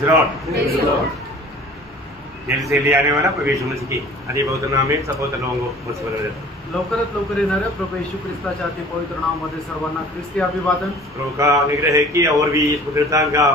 Praise Lord. Gel से ले आने वाला प्रभु यीशु मसीह की अति पवित्र नाम में सब पवित्र लोगों को मुझसे बना देता। लवकरात लवकर येणाऱ्या प्रभू येशू ख्रिस्ताच्या अति पवित्र नावामध्ये सर्वांना ख्रिस्ती अभिवादन। प्रभु का अनुग्रह है कि और भी इस पवित्रता का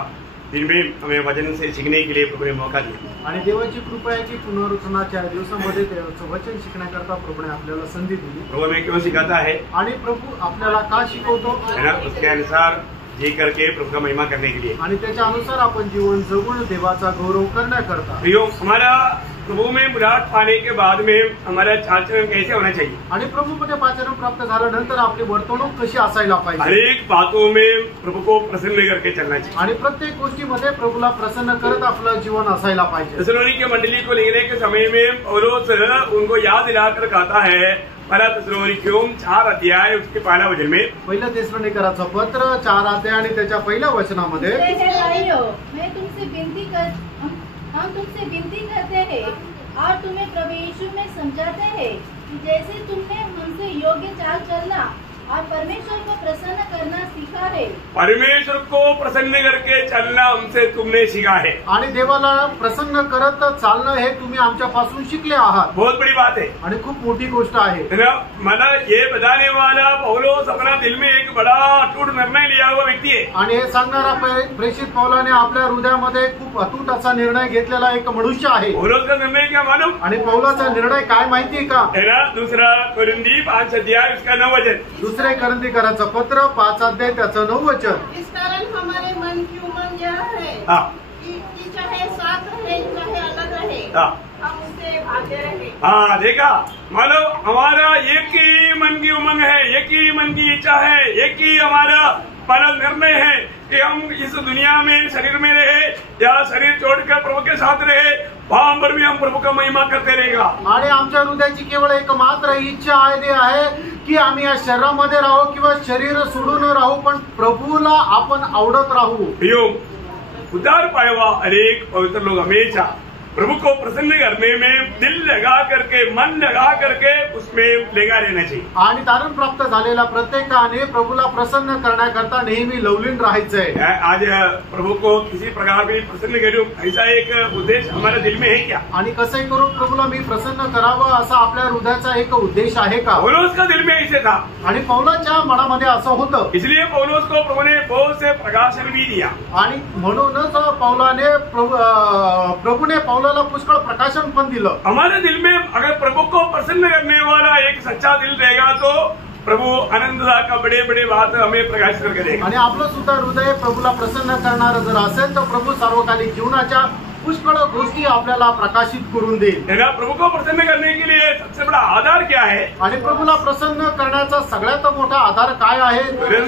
दिन में हमें वचन से सीखने के लिए प्रभु ने मौका दिया। आणि देवाची कृपा आहे की पुनरुत्थानाच्या दिवसामध्ये देवाचं वचन शिकण्याकरता प्रभूने आपल्याला संधी दिली। प्रभु हमें क्यों सिखाता है आणि प्रभू आपल्याला का शिकवतो है ना, उसके अनुसार जी करके प्रभु का महिमा करने के लिए आणि त्याच्या अनुसार आपण जीवन जगून देवाचा गौरव करण्याकरता। प्रियो, हमारा प्रभु में मुराद पाने के बाद में हमारा चालचलन कैसे होना चाहिए, आणि प्रभूमध्ये पाचन प्राप्त झाल्यानंतर आपली वर्तणूक कशी असायला पाहिजे। हर एक बातों में प्रभु को प्रसन्न करके चलना चाहिए आणि प्रत्येक गोष्टीमध्ये प्रभूला प्रसन्न करत आपलं जीवन असायला पाहिजे। थिस्सलुनीके की मंडली को लिखने के समय में पौलुस उनको याद दिलाकर कहता है, पहला थिस्सलुनीकियों 4 अध्याय उसके पहला वचन में, पहिलं थिस्सलुनीकराचं पत्र 4 अध्याय आणि त्याच्या पहिल्या वचनामध्ये, हम तुमसे विनती करते हैं और तुम्हें प्रभु यीशु में समझाते हैं कि जैसे तुमने हमसे योग्य चाल चलना और परमेश्वर को प्रसन्न करना सीखा है। परमेश्वर को प्रसन्न करके चलना हमसे तुमने सीखा है आणि देवाला प्रसन्न करत चालणं हे तुम्ही आमच्यापासून शिकले आहात। बहुत बड़ी बात है आणि खूप मोठी गोष्ट आहे। मला ये बताने वाला पौलुस अपना दिल में एक बड़ा अटूट निर्णय लिया हुआ व्यक्ति है। आणि हे सांगणारा प्रेषित पौलाने आपल्या हृदयामध्ये खूप अतूट असा निर्णय घेतलेला एक मनुष्य आहे। पौलुस का निर्णय क्या मालूम? आणि पौलाचा निर्णय काय माहितीये का? है ना, दूसरा कोरिन्थी 5 अध्याय उसका 9 वचन, दुसरे कोरिन्थीकराचं पत्र 5 अध्याय त्याचं 9 वचन। इस कारण हमारे मन की उमंग यह है कि चाहे साथ रहे चाहे अलग रहे, हम उससे भागते रहे। हाँ, देखा, मतलब हमारा एक ही मन की उमंग है, एक ही मन की इच्छा है, एक ही हमारा पहला निर्णय है कि हम इस दुनिया में शरीर में रहे या शरीर छोड़कर प्रभु के साथ रहे, वहां पर भी हम प्रभु का महिमा करते रहेगा। आणि आमच्या हृदयाची केवळ एक मात्र इच्छा आहे की आम्ही या शरीरामध्ये राहू किंवा शरीर सोडून राहू, पण प्रभूला आपण आवडत राहू। उद्धार पाया हुआ अनेक पवित्र लोग हमेशा प्रभु को प्रसन्न करने में दिल लगा करके, मन लगा करके उसमें लगा रहना चाहिए। आणि तारण प्राप्त झालेला प्रत्येकाने प्रभूला प्रसन्न करण्याकरता नेहमी लवलीन राहायचंय। आज प्रभु को किसी प्रकार भी प्रसन्न करूं, ऐसा एक उद्देश्य हमारे दिल में है क्या? आणि कसंही करून प्रभूला मी प्रसन्न करावं असा आपल्या हृदयाचा एक उद्देश आहे का? पौलुस का दिल में ऐसे था आणि पौलाच्या मनामध्ये असं होतं, इसलिए पौलुस को प्रभु ने बहुत से प्रकाशन भी दिया। आणि म्हणूनच पौलाने प्रभूने पौलाला पुष्कळ प्रकाशन पण दिलं। हमारे दिल में अगर प्रभु को प्रसन्न करने वाला एक सच्चा दिल रहेगा तो प्रभु आनंददा का बड़े बड़े बात हमें प्रकाशित करके देगा। आणि आपलं सुद्धा हृदय प्रभूला प्रसन्न करणार जर असेल तर प्रभू सार्वकालिक जीवनाच्या पुष्कळ गोष्टी आपल्याला प्रकाशित करून देईल। प्रभु को प्रसन्न करने के लिए सबसे बड़ा आधार क्या है? आणि प्रभूला प्रसन्न करण्याचा सगळ्यात मोठा आधार काय आहे?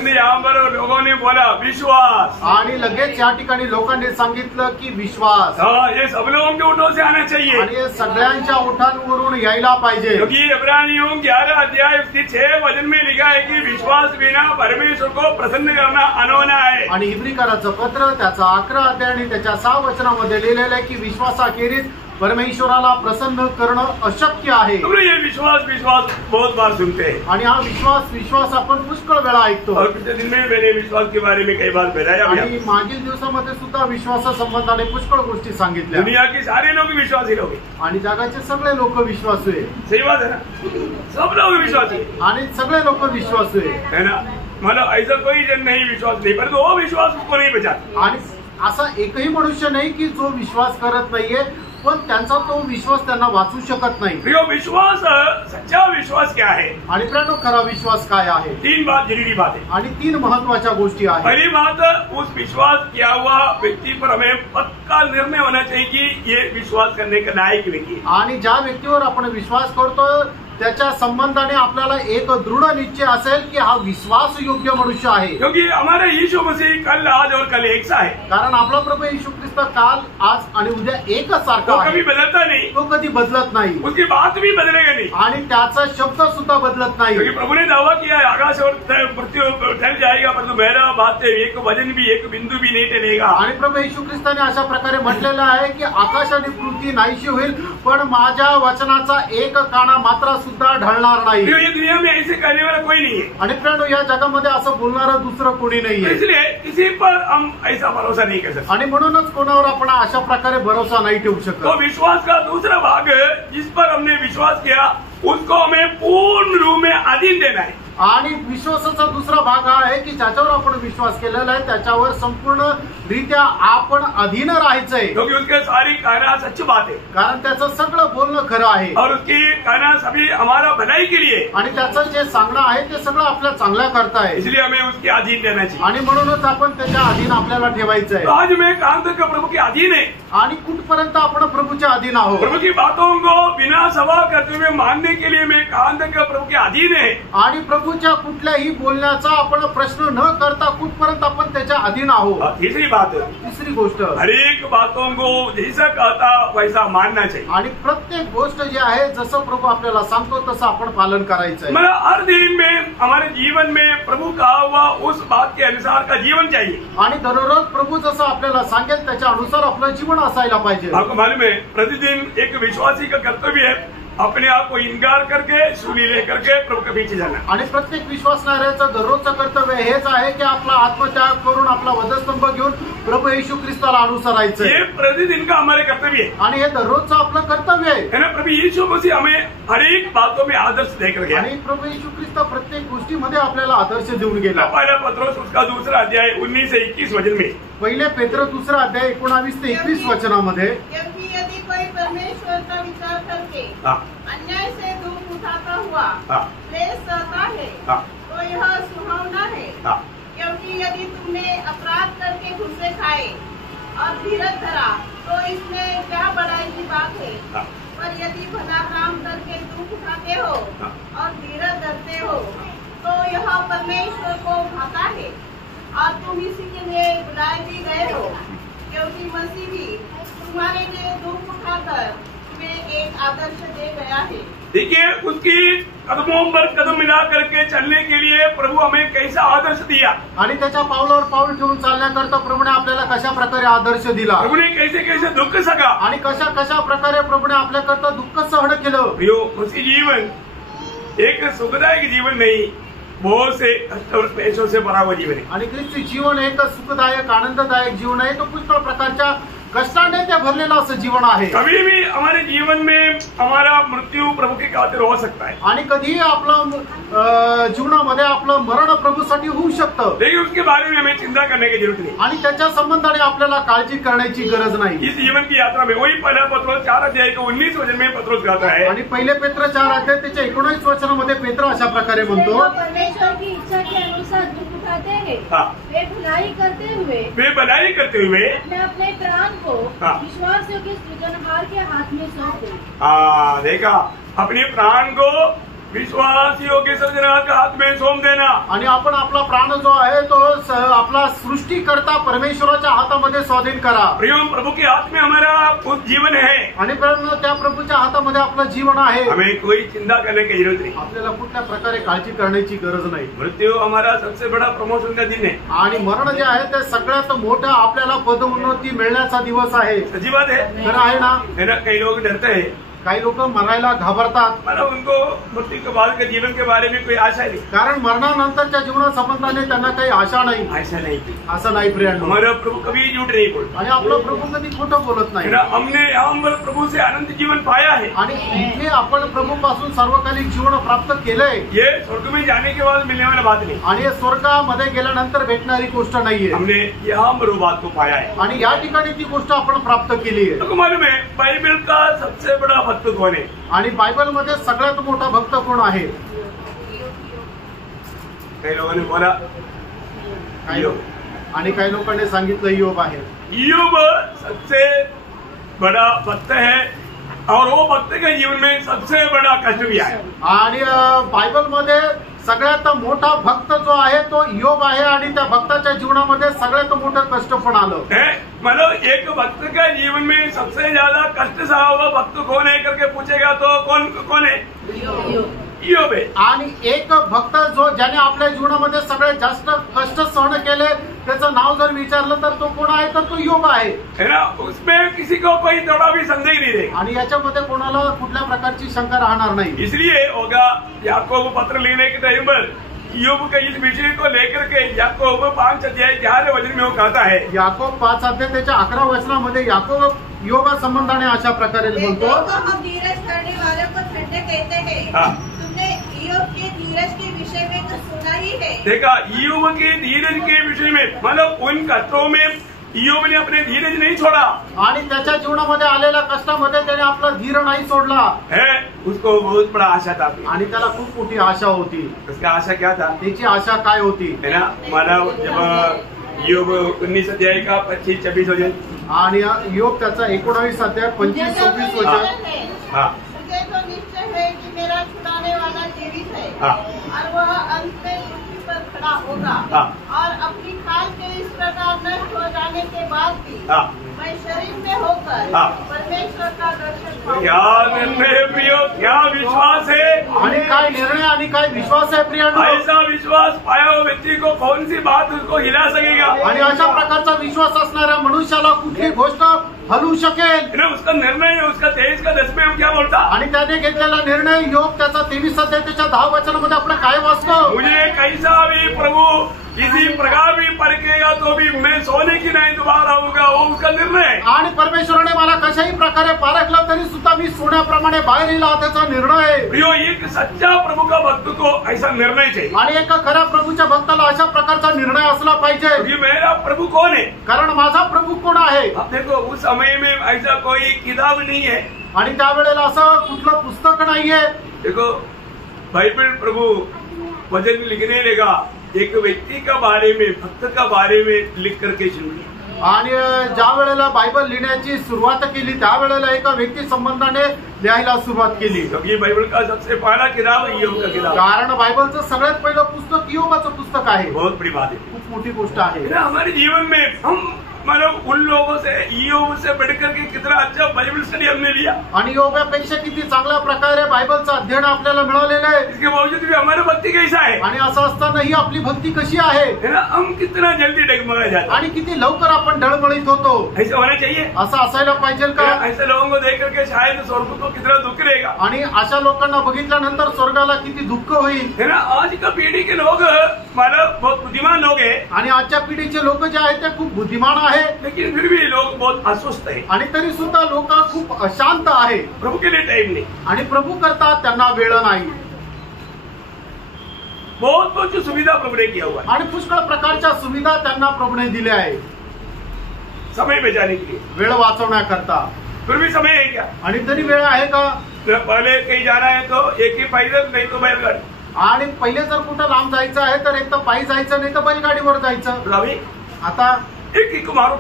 यहाँ पर लोगों ने बोला विश्वास, आणि लगेच या ठिकाणी लोकांनी सांगितलं की विश्वास। ये सब लोगों के ओठों से आना चाहिए आणि हे सगळ्यांच्या ओठांवरून यायला पाहिजे। क्योंकि इब्रानियों 11 अध्याय उसके 6 वचन में लिखा है कि विश्वास बिना परमेश्वर को प्रसन्न करना अनहोना है। आणि इब्रिकराचं पत्र त्याचा 11 अध्याय आणि त्याच्या 6 वचनामध्ये लिहिलेलं आहे की विश्वासाखेरीज परमेश्वराला प्रसन्न करणं अशक्य आहे। ये विश्वास बहुत बार सुनते हैं आणि हा विश्वास आपण पुष्कळ वेळा ऐकतो। और पिछले दिन में मैंने विश्वास के बारे में कई बार बताया। आणि मागील दिवसामध्ये सुद्धा विश्वासासंबंधाने पुष्कळ गोष्टी सांगितल्या। दुनिया की सारे लोग विश्वासी लोग हैं आणि जगाचे सगळे लोक विश्वासू आहे। सही बात है ना, सब लोग विश्वासी आणि सगळे लोक विश्वासू है ना। मतलब ऐसा कोई जन नहीं विश्वास नहीं, पर वो विश्वास उसको नहीं बचाता। आणि असा एकही मनुष्य नाही की जो विश्वास करत नाहीये, पण त्यांचा तो विश्वास त्यांना वाचू शकत नाही। प्रियो, विश्वास, सच्चा विश्वास क्या है? आणि प्रियो, खरा विश्वास काय आहे? 3 बात जरूरी बात है आणि 3 महत्वाच्या गोष्टी आहेत। पहली बात, उस विश्वास किया हुआ व्यक्ति पर हमें पक्का निर्णय होना चाहिए कि ये विश्वास करने के लायक व्यक्ति है। आणि ज्या व्यक्तीवर आपण विश्वास करतो त्याच्या संबंधाने आपल्याला एक दृढ निश्चय असेल की हा विश्वास योग्य मनुष्य आहे। क्योंकि हमारा यीशु मसीह कल आज और कल एक सा है। कारण आपला प्रभू येशू ख्रिस्त काल आज आणि उद्या एकच सारखा आहे। कभी बदलता नहीं, तो कधी बदलत नाही, उसकी बात भी बदलेगा नहीं आणि त्याचा शब्द सुद्धा बदलत नाही। क्योंकि प्रभु ने दावा किया है आकाश और पृथ्वी टल जाएगा परंतु मेरा बात एक वजन भी एक बिंदु भी नहीं टलेगा। आणि प्रभू येशू ख्रिस्ताने अशा प्रकारे म्हटलेलं आहे की आकाश आणि पृथ्वी नाहीशी होईल पण माझ्या वचनाचा एक काना मात्र सुद्धा ढळणार नाही. ये दुनिया में ऐसे कहने वाला कोई नहीं है. आणि फ्रेंड, या जगामध्ये असं बोलणारं दुसरं कोणी नाहीये. इसलिए किसी पर हम ऐसा भरोसा नहीं कर सकते. आणि म्हणूनच कोणावर आपण अशा प्रकारे भरोसा नाही ठेवू तो शकत. विश्वास का दूसरा भाग जिस पर हमने विश्वास किया उसको हमें पूर्ण रूप में अधीन देना है. आणि विश्वासाचा दुसरा भाग हा आहे की ज्याच्यावर आपण विश्वास केलेला आहे त्याच्यावर संपूर्ण रित्या आपण अधीन राहायचंय. क्योंकि उसके सारी कहना सच्ची बात है कारण त्याचं सगळं बोलणं खरं आहे और उसकी कहना सभी हमारा भलाई के लिए. आणि त्याचं जे सांगणं आहे ते सगळं आपल्या चांगल्या करता आहे. इसलिए हमें उसके अधीन रहना चाहिए. आणि म्हणूनच आपण त्याच्या अधीन आपल्याला ठेवायचं तो आहे. आज मैं कहा तक प्रभु के अधीन है. आणि कुठपर्यंत आपण प्रभूच्या अधीन आहोत. प्रभु की बातों को बिना सवाल करते हुए मानने के लिए मैं कहा तक प्रभु के अधीन है. आणि प्रभूच्या कुठल्याही बोलण्याचा आपण प्रश्न न करता कुठपर्यंत आपण त्याच्या अधीन आहोत. तीसरी बात, तिसरी गोष्ट, हर एक बातों को जैसा कहता वैसा मानना चाहिए. आणि प्रत्येक गोष्ट जी आहे जसं प्रभू आपल्याला सांगतो तसं आपण पालन करायचं आहे. मतलब हर दिन में हमारे जीवन में प्रभु कहा हुआ उस बात के अनुसार का जीवन चाहिए. आणि दररोज प्रभू जसं आपल्याला सांगेल त्याच्या अनुसार आपलं जीवन असायला पाहिजे. आपको मालूम है प्रतिदिन एक विश्वासी का कर्तव्य है अपने आप को इनकार करके सूली लेकर के प्रभु के पीछे जाना. आणि प्रत्येक विश्वासणाऱ्याचं दररोजचं कर्तव्य हेच आहे की आपला आत्मत्याग करून आपला वधस्तंभ घेऊन प्रभू येशू ख्रिस्ताला अनुसरायचं. ये प्रतिदिन का हमारे कर्तव्य है. आणि हे दररोजचं आपलं कर्तव्य आहे. है ना. प्रभु यीशु मसीह हमें हर एक बातों में आदर्श देकर गया. आणि प्रभू येशू ख्रिस्त प्रत्येक गोष्टीमध्ये आपल्याला आदर्श देऊन गेला. पहला पत्रोस उसका दूसरा अध्याय 19 से 21 वचन में. पहिले पेत्र दुसरा अध्याय 19 ते 21 वचनामध्ये, क्योंकि यदि कोई परमेश्वर का विचार करके अन्याय से दुख उठाता हुआ क्लेश सहता है तो यह सुहावना है. क्योंकि यदि तुमने अपराध करके घुसे खाए और धीरज धरा तो इसमें क्या बड़ाई की बात है. पर यदि भला काम करके दुख उठाते हो और धीरज धरते हो तो यह परमेश्वर को भाता है और तुम इसी के लिए बुलाए भी गए हो. क्योंकि मसीह भी तुम्हारे लिए दुख उठाकर तुम्हें एक आदर्श दे गया है. देखिए उसकी कदमों पर कदम मिला करके चलने के लिए प्रभु हमें कैसा आदर्श दिया. आणि त्याच्या पावलावर पाऊल ठेवून चालण्याकरता प्रभूने आपल्याला कशा प्रकारे आदर्श दिला. प्रभु ने कैसे कैसे दुख सका आणि कशा कशा प्रकारे प्रभूने आपल्याकरता दुःख सहन केलं. प्रियो उसकी जीवन एक सुखदायक जीवन नहीं, बहुत से कष्ट और क्लेशों से भरा हुआ जीवन है. आणि ख्रिस्ती जीवन एक सुखदायक आनंददायक जीवन आहे. तो पुष्कळ प्रकारच्या कष्टाने ते भरलेलं असं जीवन आहे. कभी भी हमारे जीवन में हमारा मृत्यू प्रभु की खातिर हो सकता है. आणि कधीही आपलं जीवनामध्ये आपलं मरण प्रभूसाठी होऊ शकतं. लेकिन उसके बारे में हमें चिंता करने की जरूरत नहीं. आणि त्याच्या संबंधाने आपल्याला काळजी करण्याची गरज नाही. इस जीवन की यात्रा में वही पहला पत्रोस 4 अध्याय को 19 वचन में पत्रोस कहता है. आणि पहिले पेत्र 4 अध्याय त्याच्या 19 वचनामध्ये पेत्र अशा प्रकारे म्हणतो, परमेश्वर की इच्छा के अनुसार दुख उठाते हैं. वे भलाई करते हुए अपने अपने प्राण को विश्वास योग्य सृजनहार के हाथ में सौंप दे. देखा, अपने प्राण को विश्वास योग्य सृजनहार के हाथ में सौंप देना. आणि आपण आपला प्राण जो आहे तो आपला सृष्टीकर्ता परमेश्वराच्या हातामध्ये स्वाधीन करा. प्रियो प्रभु के हाथ में हमारा उस जीवन है. आणि त्या प्रभूच्या हातामध्ये आपलं जीवन आहे. हमें कोई चिंता करने की जरूरत नहीं. आपल्याला कुठल्या प्रकारे काळजी करण्याची गरज नाही. मृत्यू हमारा सबसे बड़ा प्रमोशन का दिन है. आणि मरण जे आहे ते सगळ्यात मोठं आपल्याला पदोन्नती मिळण्याचा दिवस आहे. सच्ची बात है. खरं आहे ना. कई लोग डरते हैं. काही लोक मरायला घाबरतात. मतलब उनको मृत्यू के बाद के जीवन के बारे में कोई आशा नहीं. कारण मरणानंतरच्या जीवनासंबंधाने त्यांना काही आशा नाही. आशा नहीं. असं नाही प्रियांनो. हमारा प्रभु कभी झूठ नहीं बोलता. आणि आपला प्रभू कधी खोटं बोलत नाही. हमने यहाँ पर प्रभु से अनंत जीवन पाया है. आणि इथे आपण प्रभूपासून सार्वकालिक जीवन प्राप्त केलंय. ये स्वर्ग में जाने के बाद मिलने वाला बात नहीं. आणि स्वर्गामध्ये गेल्यानंतर भेटणारी गोष्ट नाहीये. हमने यहाँ पर वो बात को पाया है. आणि या ठिकाणी ती गोष्ट आपण प्राप्त केली आहे. तो मालूम है बाइबल का सबसे बड़ा भक्त कौन है. आणि बायबलमध्ये सगळ्यात मोठा भक्त कोण आहे. काही लोकांनी बोला आणि काही लोकांनी सांगितलं ईयोब आहे. ईयोब सबसे बड़ा भक्त है और वो भक्त के जीवन में सबसे बड़ा कष्ट भी आया. आणि बायबलमध्ये सगळ्यात मोठा भक्त जो आहे तो ईयोब आहे. आणि त्या भक्ताच्या जीवनामध्ये सगळ्यात मोठं कष्ट पण आलं. मतलब एक भक्त के जीवन में सबसे ज्यादा कष्ट सहा हुआ भक्त कौन है करके पूछेगा तो कौन है. इयोब है। आणि एक भक्त जो ज्याने आपल्या जीवनामध्ये सगळ्यात जास्त कष्ट सहन केले त्याचं नाव जर विचारलं तर तो कोण आहे तर तो इयोब आहे, है ना। उसमें किसी को कोई थोड़ा भी संदेह नहीं रहेगा। आणि याच्यामध्ये कोणाला कुठल्या प्रकारची शंका राहणार नाही। इसलिए होगा याकूब पत्र लिखने के टाइम पर इयोब के इस विषय को लेकर के याकूब 5 अध्याय 11 वचन में वो कहता है, याकूब 5 अध्याय त्याच्या 11 वचनामध्ये याकूब इयोबा संबंधाने अशा प्रकारे बोलतो, हम धीरज करने वालों को ठंडे कहते हैं। हाँ। तुमने इयोब के धीरज के विषय में तो सुना ही है। देखा, इयोब के धीरज के विषय में, मतलब उन कष्टों में इयोब ने अपने धीरज नहीं छोड़ा आणि त्याच्या जीवनामध्ये आलेल्या कष्टामध्ये त्याने आपला धीर नाही सोडला है। उसको बहुत बड़ा आशा था, आणि त्याला खूप मोठी आशा होती। उसका आशा क्या था, त्याची आशा काय होती, है ना। मानव जब इयोब 19 अध्याय का 25-26 वचन, आणि इयोब त्याचा 19 अध्याय 25-26 वचन, हाँ मुझे तो निश्चय है कि मेरा छुड़ाने वाला जीवित है, हाँ। और वह अंत में पृथ्वी पर खड़ा होगा, हाँ। और अपनी खाल के इस प्रकार नष्ट हो जाने के बाद भी हाँ। मैं शरीर में होकर हाँ। परमेश्वर का दर्शन पाऊंगा। क्या निर्णय प्रियो, क्या विश्वास है। आणि काय निर्णय आणि काय विश्वास आहे प्रियांनो। ऐसा विश्वास पाया हुआ व्यक्ति को कौन सी बात उसको हिला सकेगा। आणि अशा प्रकारचा विश्वास असणाऱ्या मनुष्याला कुठली गोष्ट हलवू शकेल, है ना। उसका निर्णय है, उसका 23 का 10 में हम क्या बोलता, आणि त्याने घेतलेला निर्णय योग त्याचा 23 अध्याय त्याच्या 10 वचनामध्ये आपण काय वाचतो, मुझे कैसा भी प्रभु किसी प्रकार भी परखेगा तो भी मैं सोने की नहीं दोबारा आऊंगा, वो उसका निर्णय है। आणि परमेश्वराने मला कशाही प्रकारे पारखलं तरी सुद्धा मी सोन्याप्रमाणे बाहेर येईल हा त्याचा निर्णय आहे। प्रियो, एक सच्चा प्रभु का भक्त को ऐसा निर्णय चाहिए, आणि एका खऱ्या प्रभूच्या भक्ताला अशा प्रकारचा निर्णय असला पाहिजे, क्योंकि मेरा प्रभु कौन है। कारण माझा प्रभू कोण आहे। अब देखो, उस समय में ऐसा कोई किताब नहीं है, आणि त्यावेळेला असं कुठलं पुस्तक नाहीये। देखो बाइबल प्रभु वचन लिखने लगा एक व्यक्ति का बारे में, भक्त का बारे में लिख करके शुरू किया। आणि ज्या वेळेला बायबल लिहिण्याची सुरुवात केली त्यावेळेला एका व्यक्ती संबंधाने लिहायला सुरुवात केली, क्योंकि बाइबल का सबसे पहला किताब इयोब का किताब, कारण बायबलचं सगळ्यात पहिलं पुस्तक इयोबाचं पुस्तक आहे। बहुत बड़ी बात है। खूप मोठी गोष्ट आहे। है ना। हमारे जीवन में हम मतलब उन लोगों से, इयोब से बढ़कर के कितना अच्छा बाइबल स्टडी हमने लिया, आणि योगापेक्षा किती चांगल्या प्रकारे बायबलचं अध्ययन आपल्याला मिळालेलं आहे। इसके बावजूद भी हमारा भक्ति कैसा है, आणि असं असतानाही आपली भक्ती कशी आहे, है ना। हम कितना जल्दी डगमगा जाते आणि किती लवकर आपण डळमळीत होतो। हैं। ऐसा होना चाहिए। असं असायला पाहिजे का? ऐसे लोगों को देख करके शायद स्वर्ग को कितना दुख रहेगा, आणि अशा लोकांना बघितल्यानंतर स्वर्गाला किती दुःख होईल। है ना। आज का पीढ़ी के लोग मतलब बहुत बुद्धिमान लोग हैं, आणि आजच्या पिढीचे लोक जे आहेत ते खूप बुद्धिमान आहेत, लेकिन फिर भी लोग बहुत अस्वस्थ हैं। आणि तरी सुद्धा लोक खूप अशांत आहे, प्रभु के लिए टाइम नहीं, आणि प्रभू करता त्यांना वेळ नाही। बहुत कुछ सुविधा प्रभु ने किया हुआ है आणि पुष्कळ प्रकारच्या सुविधा त्यांना प्रभूने दिल्या आहे समय बचाने के लिए, वेळ वाचवण्याकरता। फिर भी समय है क्या। आणि तरी वेळ आहे का? पहले कहीं जाना है तो एक ही पैदल, नहीं तो बैलगाड़ी। आणि पहिले जर कुठं लांब जायचं आहे तर एक तर पायी जायचं नाही तर बैलगाडीवर जायचं। अभी आता एक ही मारो,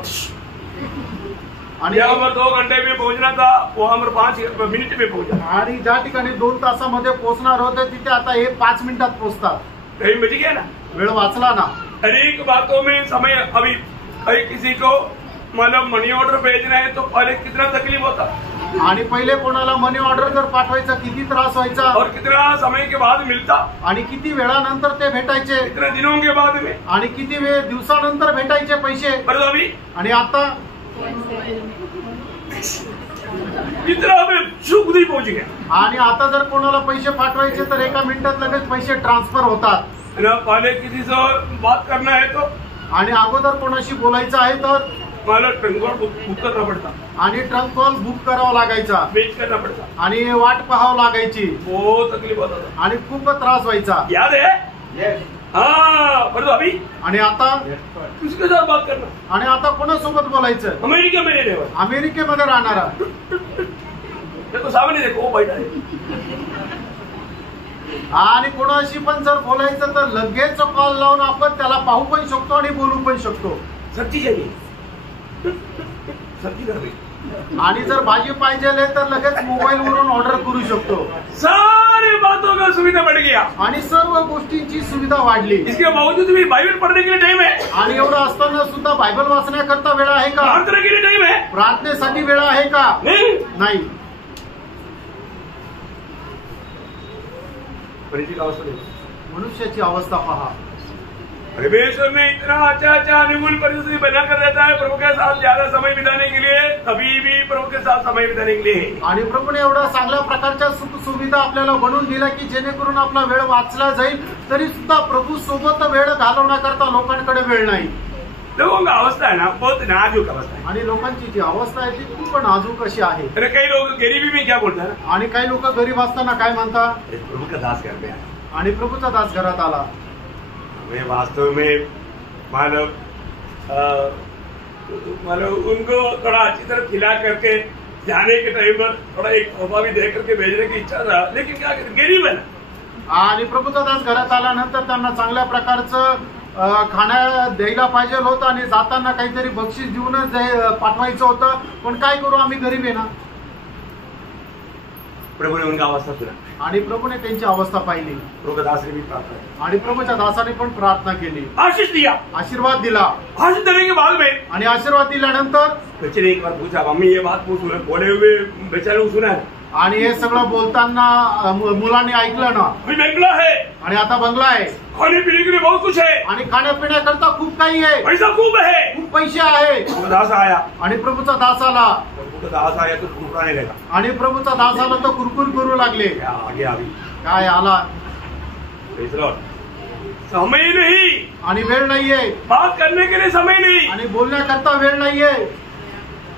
आणि यहाँ पर 2 घंटे में पहुंचना था, वहां पर 5 मिनट में पहुंचा। आणि ज्या ठिकाणी 2 तासामध्ये पोहोचणार होते तिथे आता हे 5 मिनिटात पोहोचतात। टाइम बच गया ना। वेळ वाचला ना। अनेक बातों में समय, अभी कहीं किसी को मतलब मनी ऑर्डर भेजना है तो पहले कितना तकलीफ होता, आणि पहिले कोणाला मनी ऑर्डर जर पाठवायचा किती त्रास व्हायचा, और कितना समय के बाद मिलता, आणि किती वेळानंतर ते भेटायचे, कितने दिनों के बाद में, आणि किती वेळ दिवसानंतर भेटायचे पैसे। पर अभी आणि आता इतना हमें सुख नहीं पहुंच गया। आणि आता जर कोणाला पैसे पाठवायचे तर एका मिनिटात लगेच पैसे ट्रान्सफर होतात। पहले किसी से बात करना है तो, आणि अगोदर कोणाशी बोलायचं आहे तर मला ट्रंक कॉल बुक करना पड़ता, आणि ट्रंक कॉल बुक करावा लागायचा, वेट करना पड़ता, आणि वाट पाहावं लागायची, बहुत तकलीफ होता था, आणि खूप त्रास व्हायचा। याद है? हाँ, पर तो अभी आणि आता किसके साथ बात करना, आणि आता कोणासोबत बोलायचं? अमेरिका में रहने वाला, अमेरिकेमध्ये राहणारा। देखो सामने देखो, वो बैठा है। आणि कोणाशी पण जर बोलायचं तर लगेच कॉल लावून आपण त्याला पाहू पण शकतो आणि बोलू पण शकतो। सब्जी चाहिए, सब्जी कर रही, आणि जर भाजी पाहिजे तर लगेच मोबाईल वरून ऑर्डर करू शकतो। सारी बातों का सुविधा बढ़ गया, आणि सर्व गोष्टींची सुविधा वाढली। इसके बावजूद भी बाइबल पढ़ने के लिए टाइम है, आणि एवढं असताना सुद्धा बायबल वाचण्याकरता वेळ आहे का? प्रार्थना के लिए टाइम है, प्रार्थनेसाठी वेळ आहे का? नहीं। नाही। मनुष्याची अवस्था पहा। परमेश्वर ने इतना अच्छा अनुकूल परिस्थिति बनाकर देता है प्रभु के साथ ज्यादा समय बिताने के लिए, कभी भी प्रभु के साथ समय बिताने के लिए। आणि प्रभूने एवढा चांगल्या प्रकारच्या सुख सुविधा आपल्याला बनवून दिल्या की जेणेकरून आपला वेळ वाचला जाईल, तरी सुद्धा प्रभू सोबत वेळ घालवण्याकरता लोकांकडे वेळ नाही। लोगों का अवस्था है ना बहुत नाजुक अवस्था है, आणि लोकांची जी अवस्था आहे ती खूप नाजूक अशी आहे। अरे कई लोग गरीबी में क्या बोलता है, आणि काही लोक गरीब असताना काय म्हणतात, प्रभु का दास घर में आया। आणि प्रभूचा दास घरात आला। मैं वास्तव में मानव उनको थोड़ा अच्छी तरह खिला करके जाने के टाइम पर थोड़ा एक तोहफा भी दे करके भेजने की इच्छा था, लेकिन क्या करें गरीब है ना। आणि प्रभूचा दास घरात आल्यानंतर त्यांना चांगल्या प्रकारचं खाण्या द्यायला पाहिजे होतं आणि जाताना काहीतरी बक्षीस देऊनच पाठवायचं होतं, पण काय करू आम्ही गरीब आहे ना। प्रभू ने उनका अवस्था सुना आणि प्रभूने त्यांची अवस्था पाहिली। प्रभु दास ने भी प्रार्थना आणि प्रभूच्या दासाने पण प्रार्थना केली, आशीष दिया, आशीर्वाद दिला। आशीष देने के बाद में आणि आशीर्वाद दिल्यानंतर बच्चे ने एक बार पूछा, मम्मी ये बात पूछ बोले हुए बेचारे को सुना है, आणि हे सगळं बोलताना मुलांनी ऐकलं ना। अभी बंगला है आणि आता बंगला आहे, खाने पीने के लिए बहुत कुछ है, आणि खाण्यापिण्याकरता खूप काही आहे, पैसा खूब है। खूप पैसे आहे। प्रभु दास आया, आणि प्रभूचा दास आला, प्रभु का दास आया तो कुरकुराने लगा। आणि प्रभूचा दास आला तर कुरकुर करू लागले। आगे अभी काय आला, Praise the Lord. समय नहीं, आणि वेळ नाहीये, बात करने के लिए समय नहीं, आणि बोलण्याकरता वेळ नाहीये,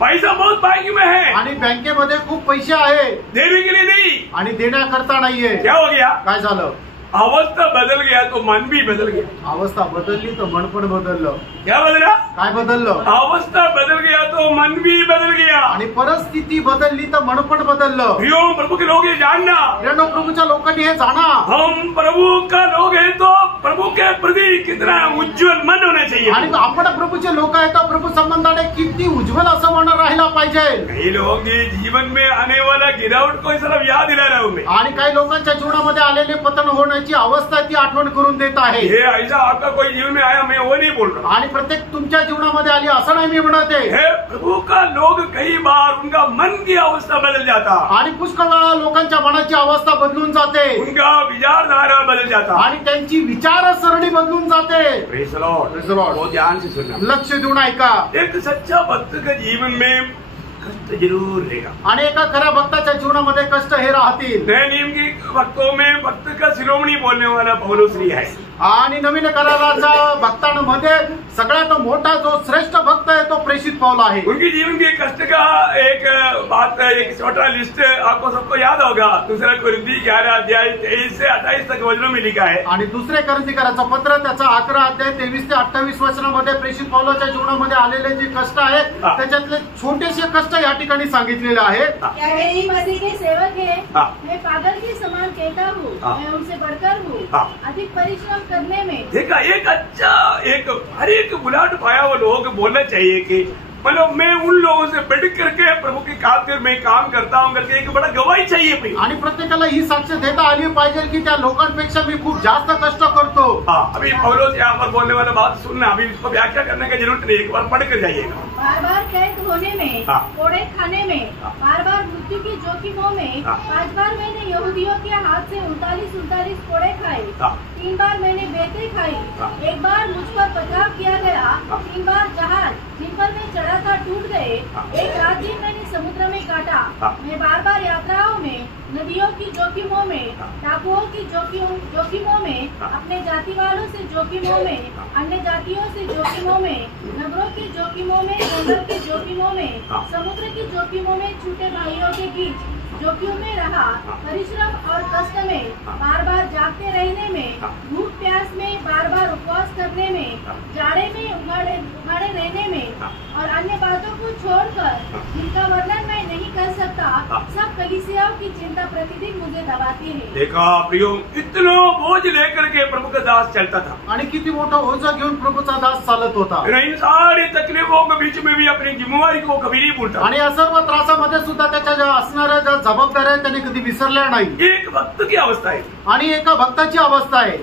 पैसा बहुत बैंक में है, आणि बँकेमध्ये खूप पैसे आहे, देने के लिए नहीं। आणि देण्याकरता नाहीये। क्या हो गया, काय झालं, अवस्था बदल गया तो मन भी बदल गया। अवस्था बदलली तर मन पण बदललं। क्या बदला, काय बदललं, अवस्था बदल गया तो मन भी बदल गया। आणि परिस्थिती बदलली तर मन पण बदललं। प्रियो प्रभु के लोग ये जानना, प्रिय प्रभूच्या लोकांनी हे जाणा, हम प्रभु का लोग हैं तो प्रभु के प्रति कितना उज्जवल मन होना चाहिए। आणि आपण प्रभूचे लोक आहेत तर प्रभू संबंधाने किती उज्ज्वल असं मन राहिला पाहिजे। कई लोग ये जीवन में आने वाला गिरावट को सिर्फ याद दिला रहा हूँ मैं, आणि काही लोकांच्या जीवनामध्ये आलेले पतन होण्याची अवस्था ती आठवण करून देत आहे। ये ऐसा आपका कोई जीवन में आया, मैं वो नहीं बोल रहा। आणि प्रत्येक तुमच्या जीवनामध्ये आली असं नाही मी म्हणत आहे। हे प्रभु का लोग कई बार उनका मन की अवस्था बदल जाता, आणि पुष्कळ वेळा लोकांच्या मनाची अवस्था बदलून जाते, उनका विचारधारा बदल जाता, आणि त्यांची विचारसरणी बदलून जाते। Praise the Lord. Praise the Lord. बहुत ध्यान से सुनना, लक्ष देऊन ऐका। एक सच्चा भक्त के जीवन में कष्ट जरूर रहेगा। आणि एका खऱ्या भक्ताच्या जीवनामध्ये कष्ट हे राहतील। नए नियम की भक्तों में भक्त का शिरोमणी बोलने वाला पौलुस है, आणि नवीन कराराच्या भक्तांमध्ये सगळ्यात मोठा जो श्रेष्ठ भक्त आहे तो प्रेषित पौल आहे। उनके जीवन के कष्ट का एक बात, एक छोटा लिस्ट आपको सबको याद होगा। दूसरा कोरिन्थी 11 अध्याय 23 से 28 तक वचनों में लिखा है। आणि दुसरे कोरिन्थीकराचं पत्र त्याचा 11 अध्याय 23 ते 28 वचनामध्ये प्रेषित पौलाच्या जीवनामध्ये आलेले जे कष्ट आहेत त्याच्यातले छोटेसे कष्ट या ठिकाणी सांगितलेले आहेत। क्या मेरी मसीह के सेवक है, हाँ। मैं पागल के समान कहता हूँ, हाँ। मैं उनसे बढ़कर हूँ, हाँ। अधिक परिश्रम करने में। देखा, एक अच्छा, एक हर एक बुलाट पाया हुआ लोग बोलना चाहिए कि मतलब मैं उन लोगों से बढ़ करके प्रभु की खातिर मैं काम करता हूँ करके एक बड़ा गवाही चाहिए भाई। आणि प्रत्येकाला ही साक्ष देता आली पाहिजे की त्या लोकांपेक्षा मी खूप जास्त कष्ट करतो। हाँ, अभी पौलुस यहाँ पर बोलने वाला बात सुनना, अभी इसको व्याख्या करने की जरूरत नहीं, एक बार पढ़ कर जाइएगा। बार बार कैद होने में, हाँ। कोड़े खाने में, हाँ। बार बार मृत्यु की जोखिमों में, हाँ। 5 बार मैंने यहूदियों के हाथ से 39 कोड़े खाए, हाँ। 3 बार मैंने बेटे खाई, हाँ। 1 बार मुझ पर पथराव किया गया, हाँ। 3 बार जहाज जिन पर मैं चढ़ा था टूट गए, हाँ। 1 रात दिन मैंने समुद्र में काटा, हाँ। मैं बार बार यात्राओं में, नदियों की जोखिमों में, हाँ। टापुओं की जोखिमों में, हाँ। अपने जाति वालों से जोखिमों में, हाँ। अन्य जातियों से जोखिमों में, नगरों की जोखिमों में, जंगल के जोखिमों में, हाँ। समुद्र की जोखिमों में, छूटे भाइयों के बीच जोखिम में रहा, हाँ। परिश्रम और कष्ट में, हाँ। बार बार जागते रहने में, हाँ। भूख प्यास में, बार बार उपवास करने में, हाँ। जाड़े में उघाड़े रहने में, हाँ। और अन्य बातों को छोड़कर जिनका वर्णन मैं नहीं कर सकता, हाँ। सब कलीसियाओं की चिंता प्रतिदिन मुझे दबाती है। देखा प्रियो, इतना बोझ लेकर के प्रभु का दास चलता था, आणि किती मोठा ओझा घेऊन प्रभूचा दास चालत होता। इन सारी तकलीफों के बीच में भी अपनी जिम्मेवारी को कभी नहीं भूलता। आणि या सर्व त्रासामध्ये सुद्धा त्याच्या ज्या असणाऱ्या ज्या जबाबदाऱ्या आहेत त्याने कधी विसरल्या नाही। एक भक्त की अवस्था है, आणि एका भक्ताची अवस्था आहे।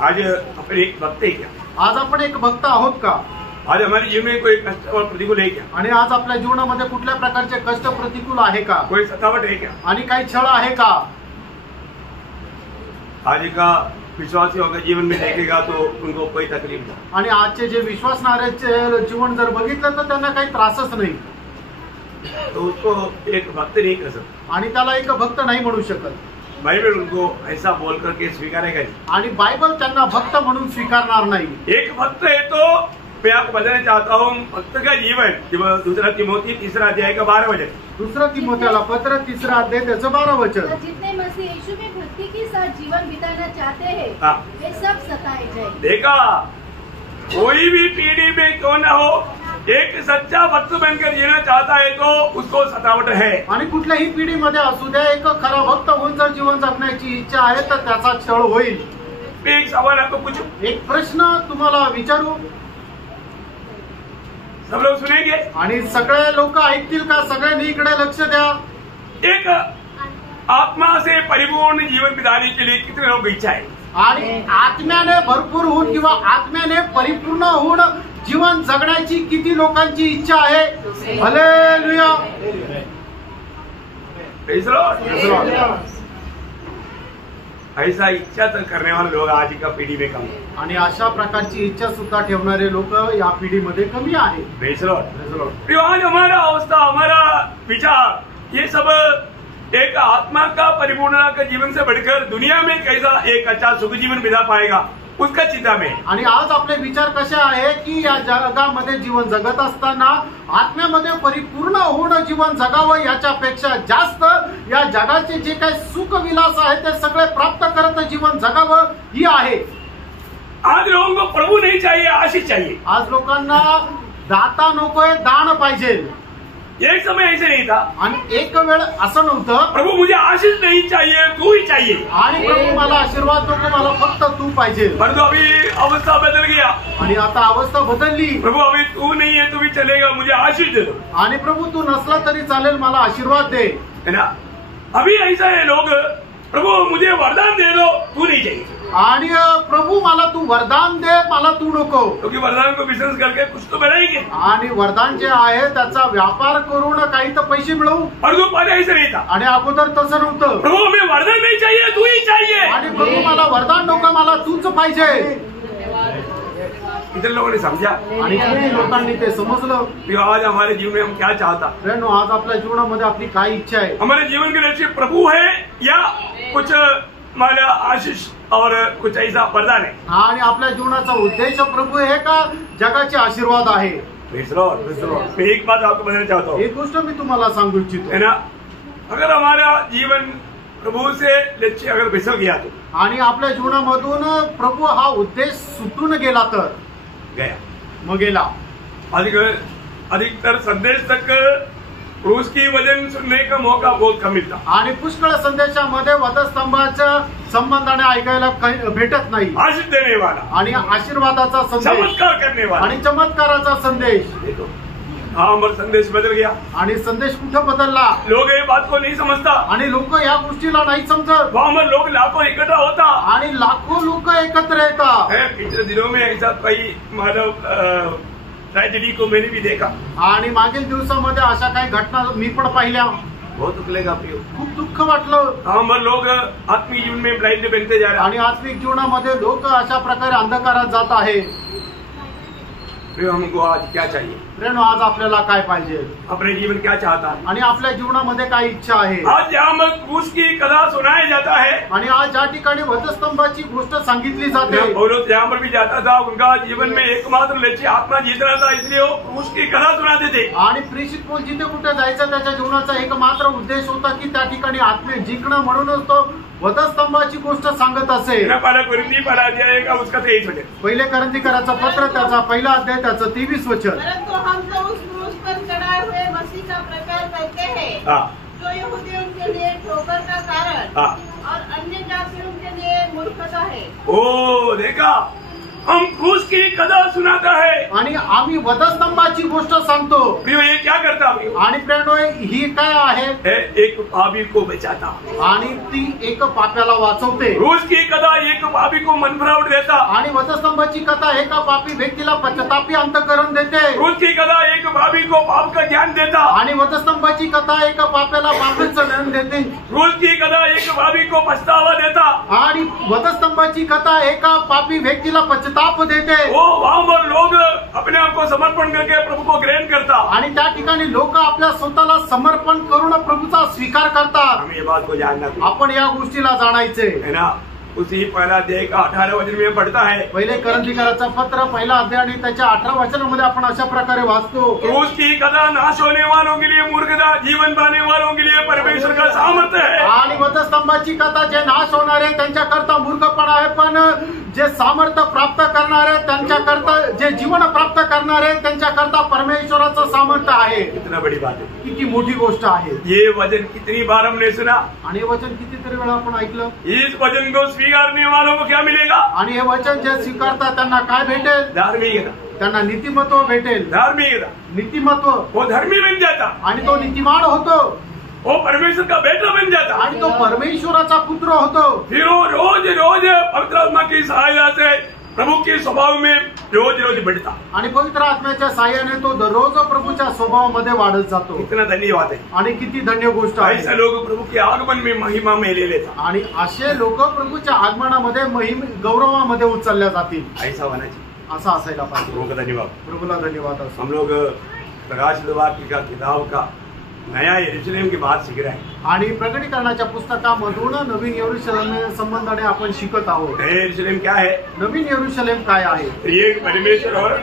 आज अपने एक भक्त है क्या? आज आपण एक भक्त आहोत का? आज हमारे जीवन में कोई कष्ट और प्रतिकूल है क्या? आणि आज आपल्या जीवनामध्ये कुठल्या प्रकारचे कष्ट प्रतिकूल आहे का? कोई सतावट है क्या? आणि काही छळ आहे का? आज का विश्वासियों का जीवन में देखेगा तो उनको कोई तकलीफ नहीं। आणि आजचे जे विश्वासणाऱ्याचे जीवन जर बघितलं तर त्यांना काही त्रासच नाही, तो उसको एक भक्त नहीं कर सकता। आणि त्याला एक भक्त नाही म्हणू शकत। बाइबल उनको ऐसा बोल करके स्वीकारेगा नहीं। आणि बायबल त्यांना भक्त म्हणून स्वीकारणार नाही। एक भक्त है तो मैं आपको बताना चाहता हूँ, भक्त का जीवन, दूसरा तिमोथी 3 अध्याय का 12 वचन, दुसरा तिमोथेला पत्र 3 अध्याय त्याचं 12 वचन। जितने मसीह यीशु में भक्ति के साथ जीवन बिताना चाहते हैं हाँ। वे सब सताए जाए। देखा, कोई भी पीढ़ी में क्यों न हो, एक सच्चा भक्त बनकर जीना चाहता है तो उसको सतावट है। आणि कुठल्याही पिढीमध्ये असू द्या, एक खरा भक्त होऊन जर जीवन जगण्याची इच्छा आहे तर त्याचा छळ होईल। मैं एक सवाल आपको पूछूं, एक प्रश्न तुम्हाला विचारू, सब लोग सुनेंगे? आणि सगळे लोक ऐकतील का? सगळ्यांनी इकडे लक्ष द्या। एक आत्मा से परिपूर्ण जीवन बिताने के लिए कितने लोग इच्छा है? आणि आत्म्याने भरपूर होऊन किंवा आत्म्याने परिपूर्ण होऊन जीवन जगण्याची किती लोकांची इच्छा आहे? Hallelujah, praise Lord. ऐसा इच्छा तर करने वाले लोग आज का पीढ़ी में कम है। आणि अशा प्रकारची इच्छा सुद्धा ठेवणारे लोक या पिढीमध्ये कमी आहे। Praise Lord. आज हमारा अवस्था, हमारा विचार, ये सब एक आत्मा का परिपूर्णता का जीवन से बढ़कर दुनिया में कैसा एक अच्छा सुख जीवन बिता पाएगा उसका चिंता में। आणि आज आपले विचार कसे आहे की या जगामध्ये जीवन जगत असताना आत्म्यामध्ये परिपूर्ण होणं जीवन जगावं याच्यापेक्षा जास्त या जगाचे जे काही सुख विलास आहे ते सगळे प्राप्त करत जीवन जगावं ही आहे। आज लोगों को प्रभु नहीं चाहिए, आशीष चाहिए। आज लोकांना दाता नकोय, दान पाहिजे। एक समय ऐसे नहीं था, आणि एक वेळ असं नव्हतं, प्रभु मुझे आशीष नहीं चाहिए, तू ही चाहिए। आणि प्रभू मला आशीर्वाद नको, मला फक्त तू पाहिजे। परंतु अभी अवस्था बदल गया, आणि आता अवस्था बदलली। प्रभु अभी तू नहीं है, तू भी चलेगा, मुझे आशीष दे दो। आणि प्रभू तू नसला तरी चालेल, मला आशीर्वाद दे, है ना? अभी ऐसा है, लोग प्रभु मुझे वरदान दे दो, तू नहीं चाहिए। आणि प्रभू मला तू वरदान दे, मला तू नको। क्योंकि वरदान को बिजनेस करके कुछ तो बनाएंगे, आणि वरदान जे आहे त्याचा व्यापार करून काही तर पैसे मिळवू। परंतु पहले ऐसा नहीं था। आणि अगोदर तसं नव्हतं। प्रभु हमें वरदान नहीं चाहिए, तू ही चाहिए। आणि प्रभू मला वरदान नको, मला तूच पाहिजे। इतने लोगों ने समझा, आणि किती लोकांनी ते समजलं। कि आज हमारे जीवन में हम क्या चाहता, फ्रेंड, आज आपल्या जीवनामध्ये आपली काय इच्छा आहे? हमारे जीवन के लक्ष्य प्रभु है या कुछ हमारा आशीष और कुछ ऐसा वरदान है? आणि आपल्या जीवनाचा उद्देश प्रभू आहे का जगाचे आशीर्वाद आहे? Praise Lord. मैं एक बात आपको बताना चाहता हूँ, एक गोष्ट मी तुम्हाला सांगू इच्छितो, है ना? अगर हमारा जीवन प्रभु से लक्ष्य अगर फिसल गया तो आणि आपल्या जीवनामधून प्रभु हा उद्देश सुटून गेला तर गया, मग गेला। अधिकतर संदेश तक क्रूस की वजन सुनने का मौका बहुत कम मिलता। आणि पुष्कळ संदेशामध्ये वधस्तंभाच्या संबंधाने ऐकायला भेटत नाही। आशीष देने वाला आणि आशीर्वादाचा संदेश, चमत्कार करने वाला, आणि चमत्काराचा संदेश। हाँ, हमारा संदेश बदल गया। आणि संदेश कुठं बदलला? लोग ये बात को नहीं समझता, आणि लोक या गोष्टीला नाही समजत। वहाँ पर लोग लाखों इकट्ठा होता, आणि लाखो लोक एकत्र येतात। पिछले दिनों में ऐसा कई मानव ट्रेजेडी को मैंने भी देखा। आणि मागील दिवसामध्ये अशा काही घटना मी पण पाहिल्या। बहुत दुख लगा, प्रियो, खूप दुःख वाटलं। हम लोग आत्मिक जीवन में ब्लाइंड बनते जा रहे हैं। आणि आत्मिक जीवनामध्ये लोक अशा प्रकारे अंधकारात जात आहे। प्रियो, हमको आज क्या चाहिए? फ्रेंड, आज आपल्याला काय पाहिजे? अपने जीवन क्या चाहता है? आणि आपल्या जीवनामध्ये काय इच्छा आहे? आज जहाँ पर क्रूस की कथा सुनाया जाता है, आणि आज ज्या ठिकाणी वधस्तंभाची गोष्ट सांगितली जाते, पौलुस जहाँ पर भी जाता था, उनका जीवन में एकमात्र लक्ष्य आत्मा जीतना था, इसलिए वो क्रूस की कथा सुनाते थे। आणि प्रेषित पौल जिथे कुठे जायचं त्याच्या जीवनाचा एकमात्र उद्देश होता की त्या ठिकाणी आत्मे जिंकणं, म्हणूनच तो वधस्तंभाची गोष्ट सांगत असे। पहला कोरिन्थी पहला अध्याय का उसका 23 वचन, पहिले कोरिन्थीकराचा पत्र त्याचा पहिला अध्याय त्याचं 23 वचन। परंतु हम तो उस क्रूस पर चढ़ाए हुए मसीह का प्रचार करते हैं, जो यहूदियों के लिए ठोकर का कारण और अन्य जातियों के लिए मूर्खता है। ओ देखा, हम क्रूस की कथा सुनाता है, आणि आम्ही वधस्तंभाची गोष्ट सांगतो। प्रियो, ये क्या करता? आणि प्रेरणो ही काय आहे? एक पापी को बचाता आणि ती एक पाप्याला वाचवते. क्रूस की कथा एक पापी को मनभरावट देता आणि वधस्तंभाची कथा एका पापी व्यक्तीला पश्चातापी अंतःकरण देते. क्रूस की कथा एक पापी को पाप का ज्ञान देता आणि वधस्तंभाची कथा एका पाप्याला पापाचं ज्ञान देते. क्रूस की कथा एक पापी को पछतावा देता आणि वधस्तंभाची कथा एका पापी व्यक्तीला पश्चाताप देते. वो वहाँ पर लोग अपने आप को समर्पण करके प्रभु को ग्रहण करता. आणि त्या ठिकाणी लोक आपल्या स्वतःला समर्पण करून प्रभूचा स्वीकार करतात. हमें ये बात को जानना चाहिए. आपण या गोष्टीला जाणायचे है ना. उसी पहला अध्याय का 18 वचन में पढ़ता है. पहिले करंथीकराचा पत्र पहिला अध्याय आणि त्याच्या 18 वचनामध्ये आपण अशा प्रकारे वाचतो. क्रूस की कथा नाश होने वालों के लिए मूर्खता, जीवन पाने वालों के लिए परमेश्वर का सामर्थ्य है. आणि वधस्तंभाची कथा जे नाश होणारे त्यांच्याकरता मूर्खपणा आहे, पण जे सामर्थ्य प्राप्त करणारे त्यांच्याकरता, जे जीवन प्राप्त करणारे त्यांच्याकरता परमेश्वराचं सामर्थ्य आहे. कितना बड़ी बात है. किती मोठी गोष्ट आहे. ये वचन कितनी बार हमने सुना. आणि हे वचन कितीतरी वेळा आपण ऐकलं. इस वचन को स्वीकारने वालों को क्या मिलेगा. आणि हे वचन जे स्वीकारतात त्यांना काय भेटेल? धार्मिकता. त्यांना नीतिमत्व भेटेल. धार्मिकता. नीतिमत्व. वो धर्मी बन जाता आणि तो नीतिमान होतो. वो परमेश्वर का बेटा बन जाता. आणि तो परमेश्वराचा पुत्र होतो. फिर वो रोज रोज पवित्र आत्मा की सहायता से प्रभु के स्वभाव में रोज रोज बढ़ता. आणि पवित्र आत्म्याच्या साह्याने तो दररोज प्रभूच्या स्वभावामध्ये वाढत जातो. इतना धन्यवाद है. आणि किती धन्य गोष्ट आहे. ऐसे लोग प्रभु के आगमन में महिमा में ले लेता. आणि असे लोक प्रभूच्या आगमनामध्ये गौरवामध्ये उचलल्या जातील. ऐसा होना चाहिए. असं असायला पाहिजे. प्रभु का धन्यवाद. प्रभूला धन्यवाद असो. हम लोग प्रकाश द्वार का किताब का नया यरूशलेम की बात सीख रहे हैं. आणि प्रकटीकरणाच्या पुस्तकामधून नवीन यरूशलेम संबंधाने आपण शिकत आहोत. नया यरूशलेम क्या है. नवीन यरूशलेम काय आहे. त्रिएक परमेश्वर और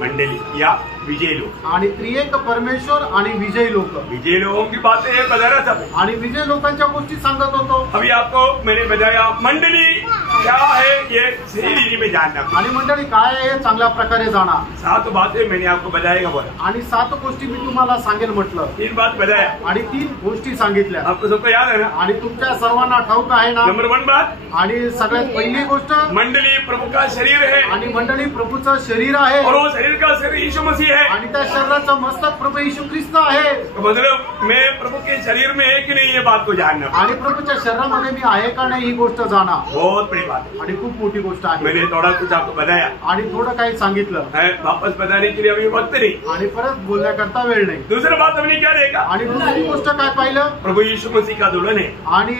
मंडली या विजय लोग. आणि त्रिएक परमेश्वर आणि विजयी लोक. विजय लोगों की बातें बता रहा था. आणि विजय लोकांच्या गोष्टी सांगत होतो. अभी आपको मैंने बताया मंडली क्या है ये सही रीति में जानना. आणि मंडळी काय आहे हे चांगल्या प्रकारे जाणा. 7 बातें मैंने आपको बताएगा बोला. आणि 7 गोष्टी मी तुम्हाला सांगेल म्हटलं. 3 बात बताया आणि 3 गोष्टी सांगितल्या. आपको सबको याद है ना. आणि तुमच्या सर्वांना ठाऊक आहे ना. नंबर 1 बात. आणि सगळ्यात पहिली गोष्ट मंडली प्रभु का शरीर है. आणि मंडळी प्रभूचं शरीर आहे. और वो शरीर का शरीर यीशु मसीह है. आणि त्या शरीराचं मस्तक प्रभू येशू ख्रिस्त आहे. मतलब मैं प्रभु के शरीर में है कि नहीं ये बात को जानना. आणि प्रभूच्या शरीरामध्ये मी आहे का नाही ही गोष्ट जाणा. बहुत बड़ी बात है. आणि खूप मोठी गोष्ट आहे. मैंने थोड़ा कुछ आपको बताया. आणि थोडं काही सांगितलं. वापस बताने के लिए अभी वक्त नहीं. आणि परत बोलण्याकरता वेळ नाही. दूसरी बात हमने क्या देखा. आणि दुसरी गोष्ट काय पाहिलं. प्रभु यीशु मसीह का दुल्हन है. आणि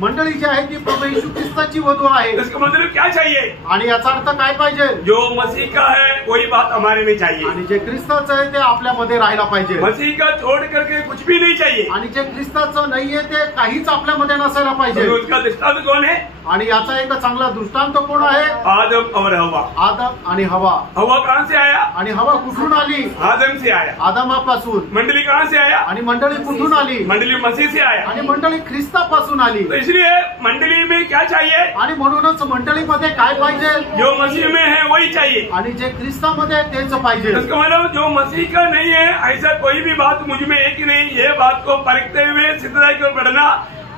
मंडळी जी आहे ती प्रभू येशू ख्रिस्ताची वधू आहे. इसका मतलब क्या चाहिए. आणि याचा अर्थ काय पाहिजे. जो मसीह का है वही बात हमारे में चाहिए. आणि जे ख्रिस्ताचं आहे ते आपल्यामध्ये राहायला पाहिजे. मसीह का छोड़ करके कुछ भी नहीं चाहिए. आणि जे ख्रिस्ताचं नाहीये ते काहीच आपल्यामध्ये नसायला पाहिजे. उसका दृष्टांत कौन है. आणि याचा एक चांगला दृष्टांत कोण आहे. आदम और हवा. आदम आणि हवा. हवा कहाँ से आया. आणि हवा कुठून आली. आदम से आया. आदमापासून. मंडली कहाँ से आया. आणि मंडळी कुठून आली. मंडली मसीह से आया. आणि मंडळी ख्रिस्तापासून आली. तो इसलिए मंडली में क्या चाहिए. आणि म्हणूनच मंडळीमध्ये काय पाहिजे. जो मसीह में है वही चाहिए. आणि जे ख्रिस्तामध्ये आहे तेच पाहिजे. इसका मतलब जो मसीह का नहीं है ऐसा कोई भी बात मुझ में है कि नहीं ये बात को परखते हुए सिद्धता की ओर बढ़ना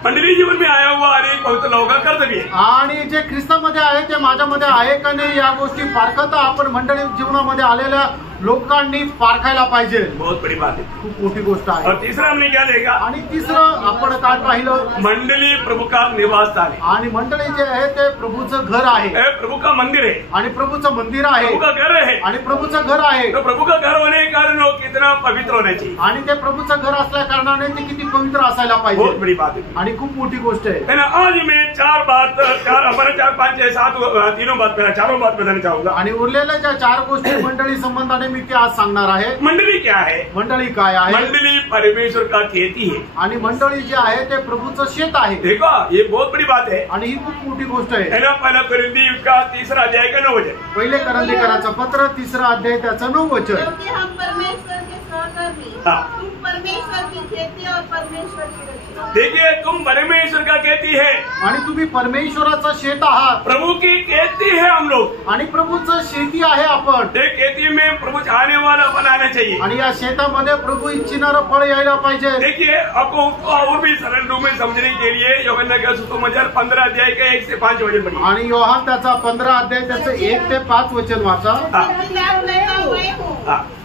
मंडली जीवन में आया हुआ हर एक पवित्र लोगों का कर्तव्य है. आणि जे ख्रिस्तामध्ये आहे ते माझ्यामध्ये आहे का नाही या गोष्टी पारखता आपण मंडळी जीवनामध्ये आलेल्या लोकांनी पारखायला पाहिजे. बहुत बड़ी बात है. खूप मोठी गोष्ट आहे. और तीसरा हमने क्या देखा. आणि तिसरं आपण काय पाहिलं. मंडली प्रभु का निवास स्थान है. आणि मंडळी जे आहे ते प्रभूचं घर आहे. प्रभु का मंदिर है. आणि प्रभूचं मंदिर आहे. प्रभु का घर है. आणि प्रभूचं घर आहे. तो प्रभु का घर होने के कारण वो कितना पवित्र होना चाहिए. आणि ते प्रभूचं घर असल्या कारणाने ते किती पवित्र असायला बहुत पाहिजे. बड़ी बात है. आणि खूप मोठी गोष्ट आहे. आज मैं 4 बात 4 हमारे 4 5 6 7 तीनों बात पहला 4 बात बताना चाहूंगा. आणि उरलेल्या ज्या 4 गोष्टी मंडळी संबंधाने मी ते आज सांगणार आहे. मंडली क्या है. मंडळी काय आहे. मंडली परमेश्वर का खेती है. आणि मंडळी जे आहे ते प्रभूचं शेत आहे. देखो ये बहुत बड़ी बात है. आणि ही खूप मोठी गोष्ट आहे. पहला कोरिन्थी का 3 अध्याय का 9 वचन. पहिले करंथीकराचं पत्र 3 अध्याय त्याचं 9 वचन. क्योंकि हम परमेश्वर के सहकर्मी. तुम परमेश्वर की खेती और परमेश्वर की रचना. देखिए तुम परमेश्वर का खेती है. आणि तुम्ही परमेश्वराचं शेत आहात. प्रभु की खेती है हम लोग. आणि प्रभूचं शेती आहे आपण. ते खेती में प्रभु चाहने वाला बनाना चाहिए. आणि या शेतामध्ये प्रभू इच्छिणारं फळ यायला पाहिजे. देखिए आपको उसको और भी सरल रूप में समझने के लिए यूहन्ना का सुसमाचार 15 अध्याय का 1 से 5 वचन पढ़िए. आणि योहान त्याचा 15 अध्याय त्याचं 1 ते 5 वचन वाचा.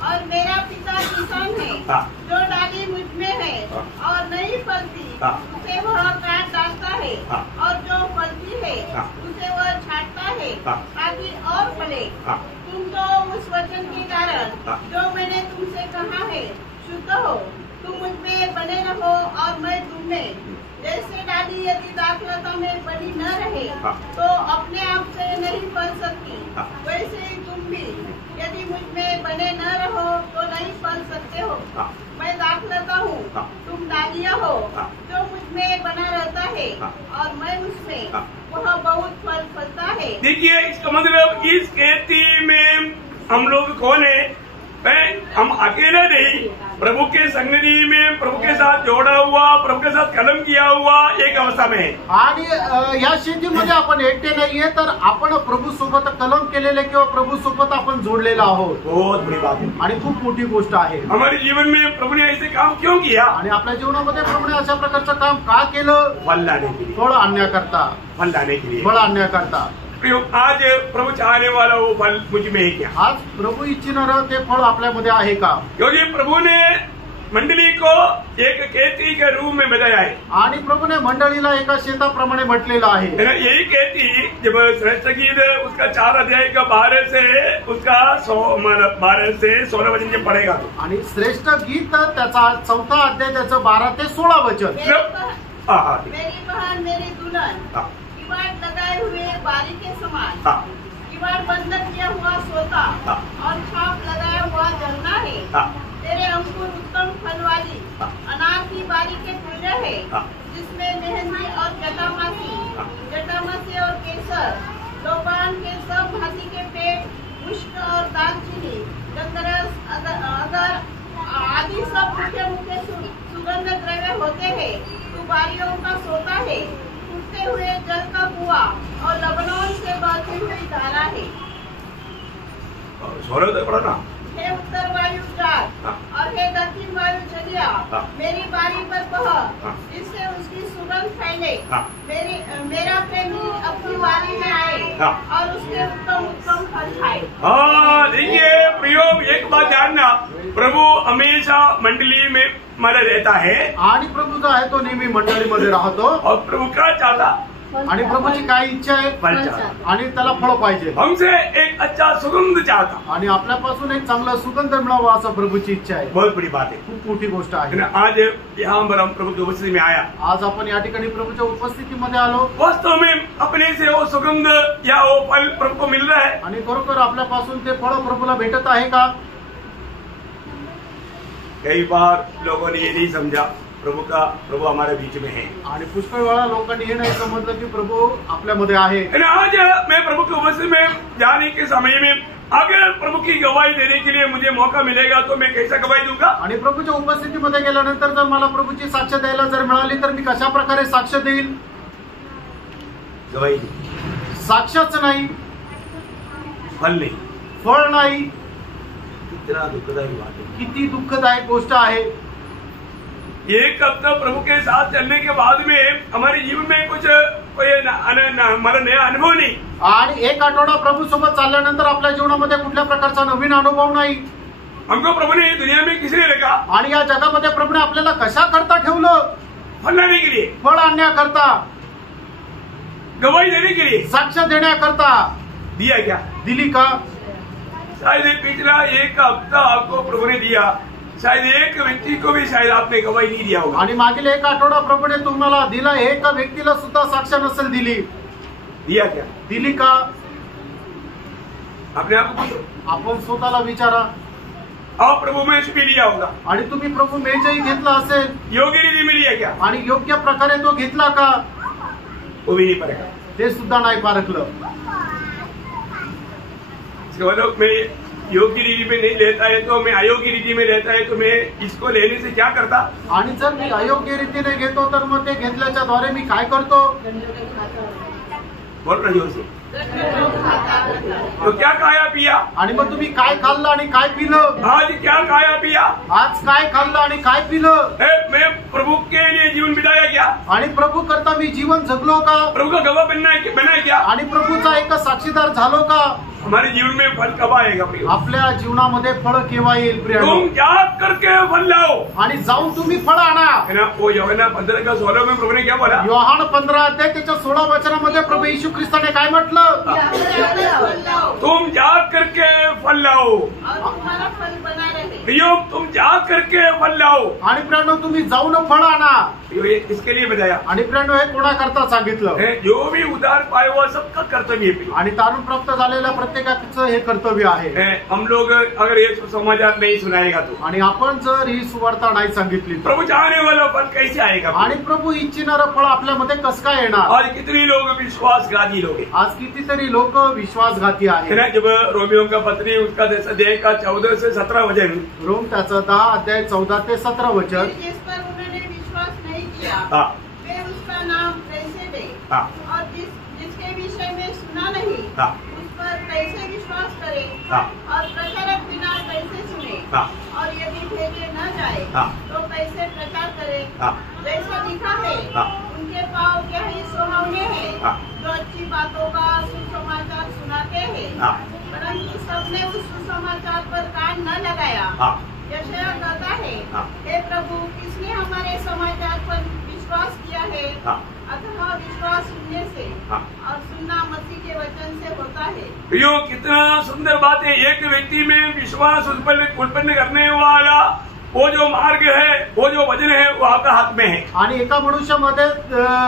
और मेरा पिता किसान है. जो डाली मुझ में है और नहीं फलती उसे वह काट डालता है, और जो फलती है उसे वह छांटता है ताकि और फले। तुम तो उस वचन के कारण जो मैंने तुमसे कहा है शुद्ध हो। तुम मुझ में बने रहो और मैं तुम में। जैसे डाली यदि दाखलता में बनी न रहे तो अपने आप से नहीं फल सकती, वैसे ही तुम भी यदि मुझ में बने न रहो तो नहीं फल सकते हो। मैं दाखलता हूँ, तुम डालियाँ हो। जो मुझ में बना रहता है और मैं उसमें, वह बहुत फल फलता है। देखिए, इसका मतलब इस खेती में हम लोग कौन है? हम अकेले नहीं, प्रभु के संगति में प्रभु के साथ जोडा हुआ, प्रभु के साथ कलम किया हुआ एक अवस्था में है। आणि या शेतीमध्ये आपण एकटे नाहीये, तर आपण प्रभू सोबत कलम केलेले किंवा प्रभू सोबत आपण जोडलेला आहोत। बहुत बड़ी बात है आणि खूप मोठी गोष्ट आहे। हमारे जीवन में प्रभु ने ऐसे काम क्यों किया? आणि आपल्या जीवनामध्ये प्रभूने अशा प्रकारचं काम का केलं? फल लाने के लिए, फळ आणण्याकरता, फल लाने के लिए, फळ आणण्याकरता। आज प्रभु चाहने वाला वो फल मुझ में है क्या? आज प्रभू इच्छिणारं ते फळ आपल्यामध्ये आहे का? क्योंकि प्रभु ने मंडली को एक खेती के रूप में बताया है, आणि प्रभूने मंडळीला एका शेताप्रमाणे म्हटलेलं आहे। यही खेती जब श्रेष्ठ गीत उसका 4 अध्याय का 12 से उसका 12 से 16 वचन जब पढ़ेगा आणि श्रेष्ठ गीत त्याचा 4था अध्याय त्याचं 12 ते 16 वचन। मेरी बहन मेरी दुल्हन, किवाड़ लगाए हुए बारी के समान, किवाड़ बंद किया हुआ सोता और छाप लगाया हुआ जलना है। तेरे अंकुर उत्तम फल वाली अनार की बारी के तुल्य है, जिसमें मेहंदी और जटामासी और केसर, लोबान के सब भांति के पेड़, मुश्क और दालचीनी, गंधरस, अगर आदि सब मुख्य सुगंध द्रव्य होते हैं। तू बारियों का सोता है, उठते हुए जल का कुआं और लबनान से बहती हुई धारा है। हे उत्तर वायु जाग और हे दक्षिण वायु चलिया, मेरी बारी पर बह, जिससे उसकी सुगंध फैले। मेरा प्रेमी अपनी बारी में आए और उसके उत्तम उत्तम फल खाए। देखिए प्रियो, एक बात जानना, प्रभु हमेशा मंडली में मध्ये रहता है आणि प्रभू जो आहे तो नेहमी मंडळीमध्ये राहतो। और प्रभु क्या चाहता? आणि प्रभूची काय इच्छा आहे? फल चाहता, आणि त्याला फळ पाहिजे। हमसे एक अच्छा सुगंध चाहता, आणि आपल्यापासून एक चांगला सुगंध मिळावा असं प्रभूची इच्छा आहे। बहुत बड़ी बात है, खूप मोठी गोष्ट आहे। आज यहाँ पर हम प्रभु की उपस्थिति में आया, आज आपण या ठिकाणी प्रभूच्या उपस्थितीमध्ये आलो। वास्तव में अपने से वो सुगंध या वो फल प्रभु को मिल रहा है? आणि खरोखर आपल्यापासून ते फळ प्रभूला भेटत आहे का? कई बार लोगों ने ये नहीं समझा प्रभु हमारे बीच में है, आणि पुष्कळ वेळा लोकांनी हे नाही समजलं की प्रभू आपल्यामध्ये आहे। आज मैं प्रभु की उपस्थिति में जाने के समय में अगर प्रभु की गवाही देने के लिए मुझे मौका मिलेगा तो मैं कैसा गवाही दूंगा? आणि प्रभूच्या उपस्थितीमध्ये गेल्यानंतर जर मला प्रभूची साक्ष द्यायला जर मिळाली तर मी कशा प्रकारे साक्ष देईल? गवाही, साक्षच नाही, फल नहीं, फळ नाही। कितना दुखदायक बात है, किती दुःखदायक गोष्ट आहे। एक हफ्ता प्रभु के साथ चलने के बाद में हमारे जीवन में कुछ मला नया अनुभव नहीं, आणि एक आठवडा प्रभू सोबत चालल्यानंतर आपल्या जीवनामध्ये कुठल्या प्रकारचा नवीन अनुभव नाही। हमको प्रभु ने दुनिया में किसने रखा? आणि या जगामध्ये प्रभूने आपल्याला कशा करता ठेवलं? फल लाने के लिए, फळ आणण्याकरता, गवाही देने के लिए, साक्ष देण्याकरता। दिया क्या? दिली का? शायद पिछला एक हफ्ता आपको प्रभु ने दिया, शायद एक व्यक्ति को भी शायद आपने गवाही नहीं दिया होगा। आणि मागील एक आठवडा प्रभूने तुम्हाला दिला, एका व्यक्तीला सुद्धा साक्ष नसेल दिली। दिया क्या? दिली का? अपने आप को आपण स्वतःला विचारा। आप प्रभु में भी लिया होगा, आणि तुम्ही प्रभू मेजही घेतला असेल, योग्य रीति में लिया क्या? आणि योग्य प्रकारे तो घेतला का? वो भी नहीं पड़ेगा, ते सुद्धा नाही पारखलं। मैं योग्य रीति में नहीं लेता है तो मैं अयोग्य रीति में लेता है तो मैं इसको लेने से क्या करता? आणि जर मी अयोग्य रीतीने घेतो तर मग ते घेतल्याच्या द्वारे मी काय करतो? बोल रहे हो, तो क्या खाया पिया? आणि मग तुम्ही काय खाल्लं आणि काय पिलं? आज क्या खाया पिया? आज काय खाल्लं आणि काय पिलं? मैं प्रभु के लिए जीवन बिताया क्या? आणि प्रभू करता मी जीवन जगलो का? प्रभु का गवाह बनना क्या? आणि प्रभूचा एक साक्षीदार झालो का? हमारे जीवन में फल कब आएगा प्रियो? आपल्या जीवनामध्ये फळ केव्हा येईल प्रिय? तुम जाग करके फल लाओ, आणि जाऊन तुम्ही फळ आणा. है ना? वो यूहन्ना 15:16 में प्रभु ने क्या बोला? योहान 15 अध्याय त्याच्या 16 वचनामध्ये प्रभू येशू ख्रिस्ताने काय म्हटलं? फल लाओ तुम जाग करके फल लाओ. और तुम्हारा फल बना रहे. प्रियो तुम जाग करके फल लाओ. आणि प्रियानो तुम्ही जाऊन फळ आणा. प्रियो ये इसके लिए बताया आणि प्रियानो हे कोणाकरता सांगितलं? है, जो भी उद्धार पाए हुआ सबका कर्तव्य है प्रियो. आणि तारून प्राप्त झालेल्या प्रत्येकाचं हे कर्तव्य आहे. है, हम लोग अगर ये समाचार नहीं सुनाएगा तो, आणि आपण जर ही सुवार्ता नाही सांगितली तर, प्रभु चाहने वाला फल कैसे आएगा? आणि प्रभू इच्छिणारं फळ आपल्यामध्ये कसं काय येणार? आज कितनी लोग विश्वासघाती लोग हैं. आज कितीतरी लोक विश्वासघाती है आहेत. ना? जब रोमियो का पत्री उसका 10 अध्याय का 14 से 17 वचन, रोम त्याचं 10 अध्याय 14 ते 17 वचन. जिस पर उन्होंने विश्वास नहीं किया हाँ वे उसका नाम कैसे दे. हाँ और जिसके विषय में सुना नहीं हाँ उस पर कैसे विश्वास करे. हाँ और प्रचारक बिना कैसे सुने. हाँ और यदि भेजे न जाए हाँ तो कैसे प्रचार करे. हाँ जैसा लिखा है हाँ उनके पाँव क्या ही सुहावने हैं हाँ जो अच्छी बातों का सुसमाचार सुनाते हैं. हाँ परंतु सबने उस सुसमाचार पर कान न लगाया. हाँ यशायाह कहता है, हाँ। हे प्रभु किसने हमारे समाचार पर विश्वास किया है. हाँ अतः विश्वास सुनने से हाँ और सुनना मसीह के वचन से होता है. प्रियो कितना सुंदर बात है. एक व्यक्ति में विश्वास उत्पन्न करने वाला वो जो मार्ग है, वो जो वचन है, वो आपका हाथ में है. आणि एका मनुष्यामध्ये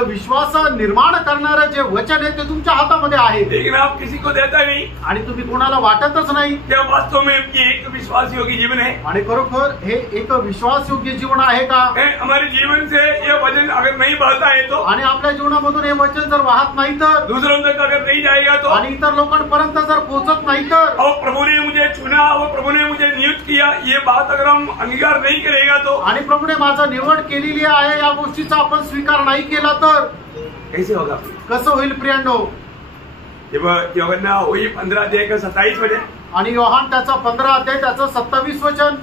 विश्वास निर्माण करणारं जे वचन आहे ते तुमच्या हातामध्ये आहे. लेकिन आप किसी को देता नहीं. आणि तुम्ही कोणाला वाटतच नाही. क्या वास्तव में ये एक विश्वास योग्य जीवन है? आणि खरोखर हे एक विश्वासयोग्य जीवन आहे का? हमारे जीवन से ये वचन अगर नहीं बहता है तो, आणि आपल्या जीवनामधून हे वचन जर वाहत नाही तर, दूसरों तक अगर नहीं जाएगा तो, आणि इतर लोकांपर्यंत जर पोहोचत नाही तर, और प्रभु ने मुझे चुना, और प्रभु ने मुझे नियुक्त किया, ये बात अगर हम अंगीकार नहीं करेगा तो, आणि प्रभूने माझा निवड केलेली आहे या गोष्टीचा आपण स्वीकार नाही केला तर कैसे होगा? कसं होईल प्रियांनो? जब यूहन्ना वही 15 अध्याय का 27 वचन, आणि योहान त्याचा 15 अध्याय त्याचं 27 वचन.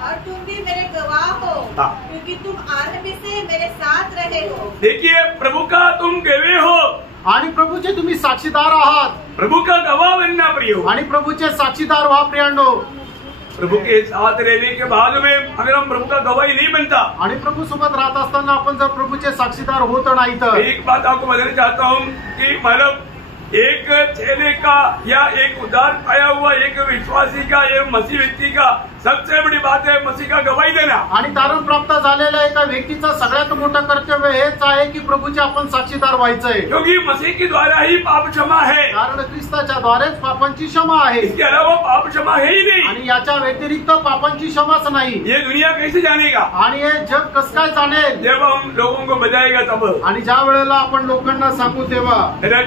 और तुम भी मेरे गवाह हो हाँ। क्योंकि तुम आरंभ से मेरे साथ रहे हो. देखिए प्रभु का तुम गवाह हो. आणि प्रभूचे तुम्ही साक्षीदार आहात. प्रभु का गवाह बनना प्रियो. आणि प्रभूचे साक्षीदार व्हा प्रियांनो. प्रभु के साथ रहने के बाद में अगर हम प्रभु का गवाही नहीं बनता, आणि प्रभू सोबत राहत असताना आपण जर प्रभूचे साक्षीदार होत नाही तर, एक बात आपको बताना चाहता हूँ कि मतलब एक चेले का या एक उद्धार पाया हुआ एक विश्वासी का, एक मसीह व्यक्ति का सबसे बड़ी बात है मसीह का गवाही देना. आणि तारण प्राप्त झालेल्या एका व्यक्तीचं सगळ्यात मोठं कर्तव्य हेच आहे की प्रभूचे आपण साक्षीदार व्हायचंय. क्योंकि मसीह के द्वारा ही पाप क्षमा है. कारण ख्रिस्ताच्या द्वारेच पापांची क्षमा आहे. इसके अलावा पाप क्षमा है ही नहीं. आणि याच्या व्यतिरिक्त पापांची क्षमाच नाही. ये दुनिया कैसे जानेगा? आणि हे जग कसं काय जाणेल? जब हम लोगों को बजाएगा तब. आणि ज्या वेळेला आपण लोकांना सांगू तेव्हा.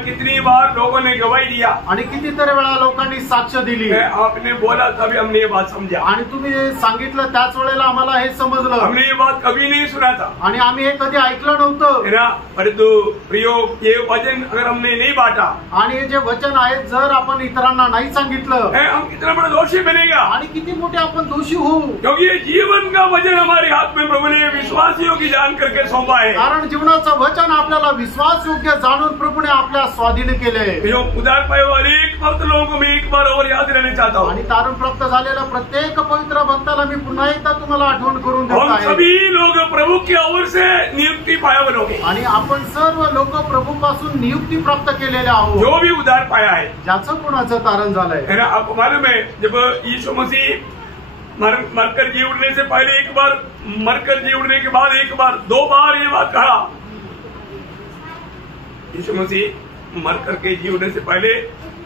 कितनी बार लोगों ने गवाही दिया, आणि कितीतरी वेळा लोकांनी साक्ष दिली. आपने बोला तभी हमने ये बात समझा. आणि तुम्ही सांगितलं त्याच वेळेला आम्हाला हे समजलं. हमने ये बात कभी नहीं सुना था. आणि आम्ही हे कधी ऐकलं नव्हतं. है ना? परंतु प्रियो ये वचन अगर हमने नहीं बांटा, आणि हे जे वचन आहे जर आपण इतरांना नाही सांगितलं, हम कितना बड़ा दोषी बनेगा. आणि किती मोठे आपण दोषी होऊ. क्योंकि ये जीवन का वचन हमारे हाथ में प्रभु ने विश्वासियों की जान करके सौंपा है. कारण जीवनाचं वचन आपल्याला विश्वास योग्य जाणून प्रभूने आपल्या स्वाधीन केले. जो उद्धार पाए वाले एक भक्त लोगों को मैं एक बार और याद रहना चाहता हूँ. आणि तारण प्राप्त झालेल्या प्रत्येक पवित्र भक्ताला मी पुन्हा एकदा तुम्हाला आठवण करून देत हम आहे. सभी लोग प्रभु की ओर से नियुक्ति पाया हुए लोग हैं. आणि आपण सर्व लोक प्रभूपासून नियुक्ती प्राप्त केलेल्या आहोत. जो भी उद्धार पाया है, ज्याचं कोणाचं तारण झालंय. है ना? आपको मालूम है जब यीशु मसीह मरकर जी उठने से पहले एक बार, मरकर जी उठने के बाद एक बार, 2 बार ये बात कहा. यीशु मसीह मरकर के जी उठने से पहले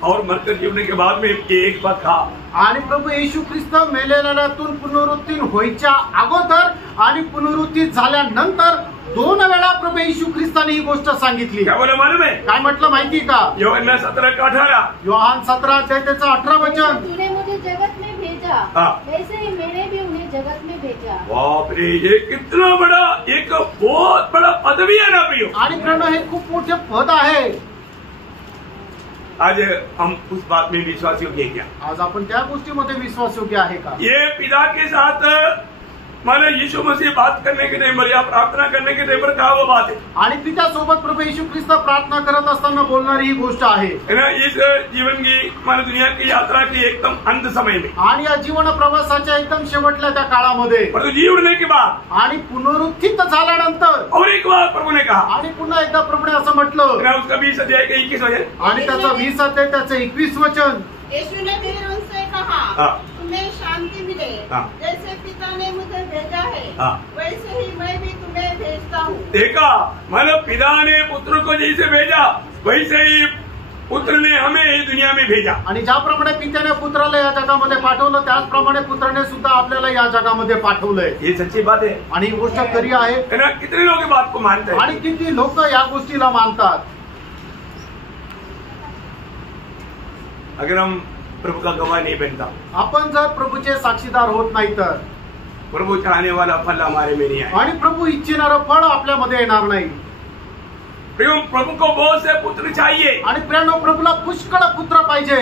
और मरकर जी उठने के बाद में एक बात कहा. आणि प्रभू येशू ख्रिस्त मेलेल्यातून पुनरुत्थान व्हायच्या अगोदर आणि पुनरुत्थित झाल्यानंतर 2 वेळा प्रभू येशू ख्रिस्ताने ही गोष्ट सांगितली. क्या बोला मालूम है? काय म्हटलं माहिती का? यूहन्ना 17:18. योहान 17 अध्याय त्याचं 18 वचन. तूने मुझे जगत में भेजा, हाँ। वैसे ही मैंने भी उन्हें जगत में भेजा. बाप रे, ये कितना बड़ा एक बहुत बड़ा पदवी है ना प्रियो. आणि प्रणव हे खूप मोठे पद आहे. आज हम उस बात में विश्वास योग्य है क्या? आज आपण त्या गोष्टीमध्ये विश्वास योग्य आहे का? ये पिता के साथ मानो यीशु मसीह बात करने के टाइम पर या प्रार्थना करने के टाइम पर कहा वो बात है। आणि पित्यासोबत प्रभू येशू ख्रिस्त प्रार्थना करत असताना बोलणारी ही गोष्ट आहे। है ना, इस जीवन की मानो दुनिया की यात्रा की एकदम अंत समय में आणि या जीवन प्रवासाच्या एकदम शेवटल्या त्या काळामध्ये परंतु जी उड़ने के बाद आणि पुनरुत्थित झाल्यानंतर और एक बार प्रभु ने कहा, आणि पुन्हा एकदा प्रभूने असं म्हटलं, है ना, उसका 20 अध्याय का 21 वचन आणि त्याचा 20 अध्याय त्याचं 21 वचन, यीशु ने फिर उनसे कहा, तुम्हें शांति मिले। जैसे पिता ने मुझे भेजा है वैसे ही मैं भी तुम्हें भेजता हूँ। देखा, मानो पिता ने पुत्र को जैसे भेजा वैसे ही पुत्र ने हमें इस दुनिया में भेजा। आणि ज्याप्रमाणे पित्याने पुत्राला या जगामध्ये पाठवलं त्याचप्रमाणे पुत्राने सुद्धा आपल्याला या जगामध्ये पाठवलंय। ये सच्ची बात है। आणि ही गोष्ट खरी आहे। है ना, कितने लोग इस बात को मानते हैं आणि किती लोक या गोष्टीला मानतात। अगर हम प्रभु का गवाह नहीं बनता, आपण जर प्रभूचे साक्षीदार होत नाही तर प्रभु चाहने वाला फल हमारे में नहीं आए। आणि प्रभू इच्छिणारं फळ आपल्यामध्ये येणार नाही। प्रभु को बहुत से पुत्र चाहिए आणि प्रियानो, प्रभूला पुष्कळ पुत्र पाहिजे।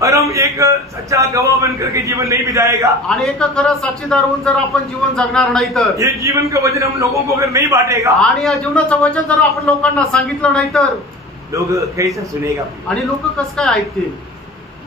और हम एक सच्चा गवाह बनकर के जीवन नहीं बिताएगा, आणि एक खरं साक्षीदार होऊन जर आपण जीवन जगणार नाही तर, ये जीवन का वचन हम लोगों को अगर नहीं बांटेगा, आणि या जीवनाचं वचन जर आपण लोकांना सांगितलं नाही तर लोग कैसे सुनेगा? आणि लोक कसं काय ऐकतील?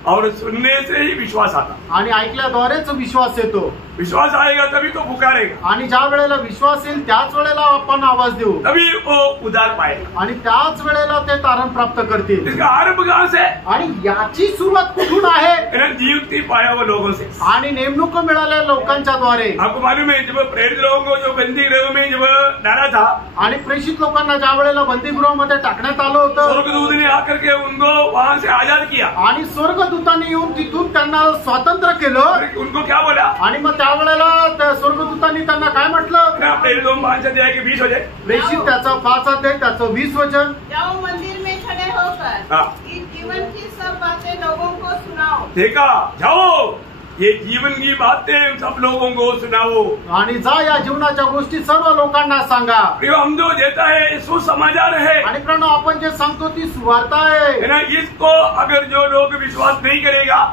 और सुनने से ही विश्वास आता, आणि ऐकल्याद्वारेच विश्वास येतो। विश्वास आएगा तभी तो पुकारेगा, आणि ज्या वेळेला विश्वास येईल त्याच वेळेला आपण आवाज देऊ, तभी वो उद्धार पाएगा। आणि त्याच वेळेला ते तारण प्राप्त करतील। इसका आरंभ कहाँ से? आणि याची सुरुवात कुठून आहे? नियुक्ति पाया हुआ लोगों से, आणि नेमणूक मिळालेल्या लोकांच्या द्वारे। आपको मालूम है जब प्रेरित लोगों को जो बंदी गृह में जब डाला था, आणि प्रेषित लोकांना ज्या वेळेला बंदीगृहामध्ये टाकण्यात आलं होतं, स्वर्गदूत ने आकर के उनको वहाँ से आजाद किया। आणि स्वर्गदूतांनी येऊन तिथून त्यांना स्वतंत्र केलं। उनको क्या बोला? आणि मग त्यावेळेला त्या स्वर्गदूतांनी त्यांना काय म्हटलं? प्रेरित 5 अध्याय के 20 वचन, प्रेषित त्याचा 5 अध्याय त्याचं 20 वचन, जाओ मंदिर में खड़े होकर इस जीवन की सब बातें लोगों को सुनाओ। देखा, जाओ ये जीवन की बातें सब लोगों को सुनाओ, आणि जा या जीवनाच्या गोष्टी सर्व लोकांना सांगा। हम जो देता है सुसमाचार है, आणि प्रणव आपण जे सांगतो ती सुवार्ता आहे। है ना, इसको अगर जो लोग विश्वास नहीं करेगा,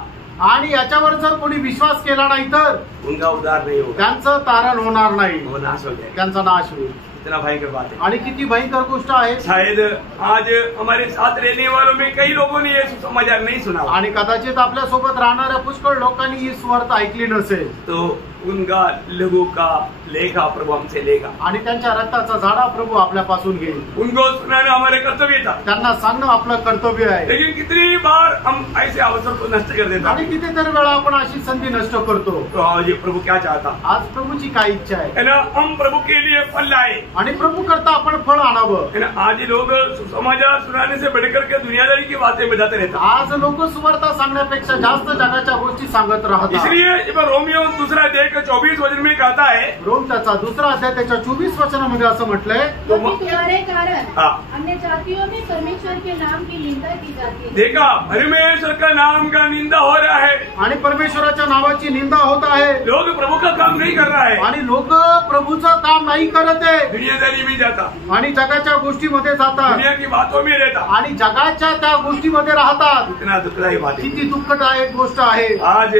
आणि याच्यावर जर कोणी विश्वास केला नाही तर उनका उद्धार नहीं होगा, त्यांचं तारण होणार नाही, वो नाश हो जाएगा। त्यांचा नाश होईल। इतना भयंकर बात है। आणि किती भयंकर गोष्ट आहे। शायद आज हमारे साथ रहने वालों में कई लोगों ने ये सुसमाचार नहीं सुना, आणि कदाचित आपल्या सोबत राहणाऱ्या पुष्कळ लोकांनी ही सुवार्ता ऐकली नसेल, तो उनका लहू का लेखा प्रभु हमसे लेगा, आणि त्यांच्या रक्ताचा झाडा प्रभू आपल्यापासून घेईल। उनको सुनाना हमारे कर्तव्य था, त्यांना सांगणं आपलं कर्तव्य आहे। लेकिन कितनी बार हम ऐसे अवसर को नष्ट कर देता आणि कितीतरी वेळा आपण अशी संधी नष्ट करतो। तो आज ये प्रभु क्या चाहता आज प्रभूची काय इच्छा आहे? है ना, हम प्रभु के लिए फल लाए, आणि प्रभू करता आपण फळ आणावं। है ना। आज लोग सुसमाचार सुनाने से बढ़कर के दुनियादारी की बातें बताते रहते हैं। आज लोक सुवार्ता सांगण्यापेक्षा जास्त जगाच्या गोष्टी सांगत राहतात। इसलिए जब रोमियो 2 अध्याय का 24 वचन में कहता है, रोम त्याचा 2 अध्याय त्याच्या 24 वचनामध्ये असं म्हटलंय, क्योंकि तुम्हारे कारण हाँ। अन्य जातियों में परमेश्वर के नाम की निंदा की जाती है। देखा, परमेश्वर का नाम का निंदा हो रहा है, आणि परमेश्वराच्या नावाची निंदा होत आहे। लोग प्रभु का काम नहीं कर रहा है, आणि लोक प्रभूचं काम नाही करत आहे, दुनियादारी में जाता, आणि जगाच्या गोष्टीमध्ये जातात, दुनिया की बातों में रहता। आणि जगाच्या त्या गोष्टीमध्ये राहतात। इतना दुखदायी बात है। किती दुःखदायक गोष्ट आहे। आज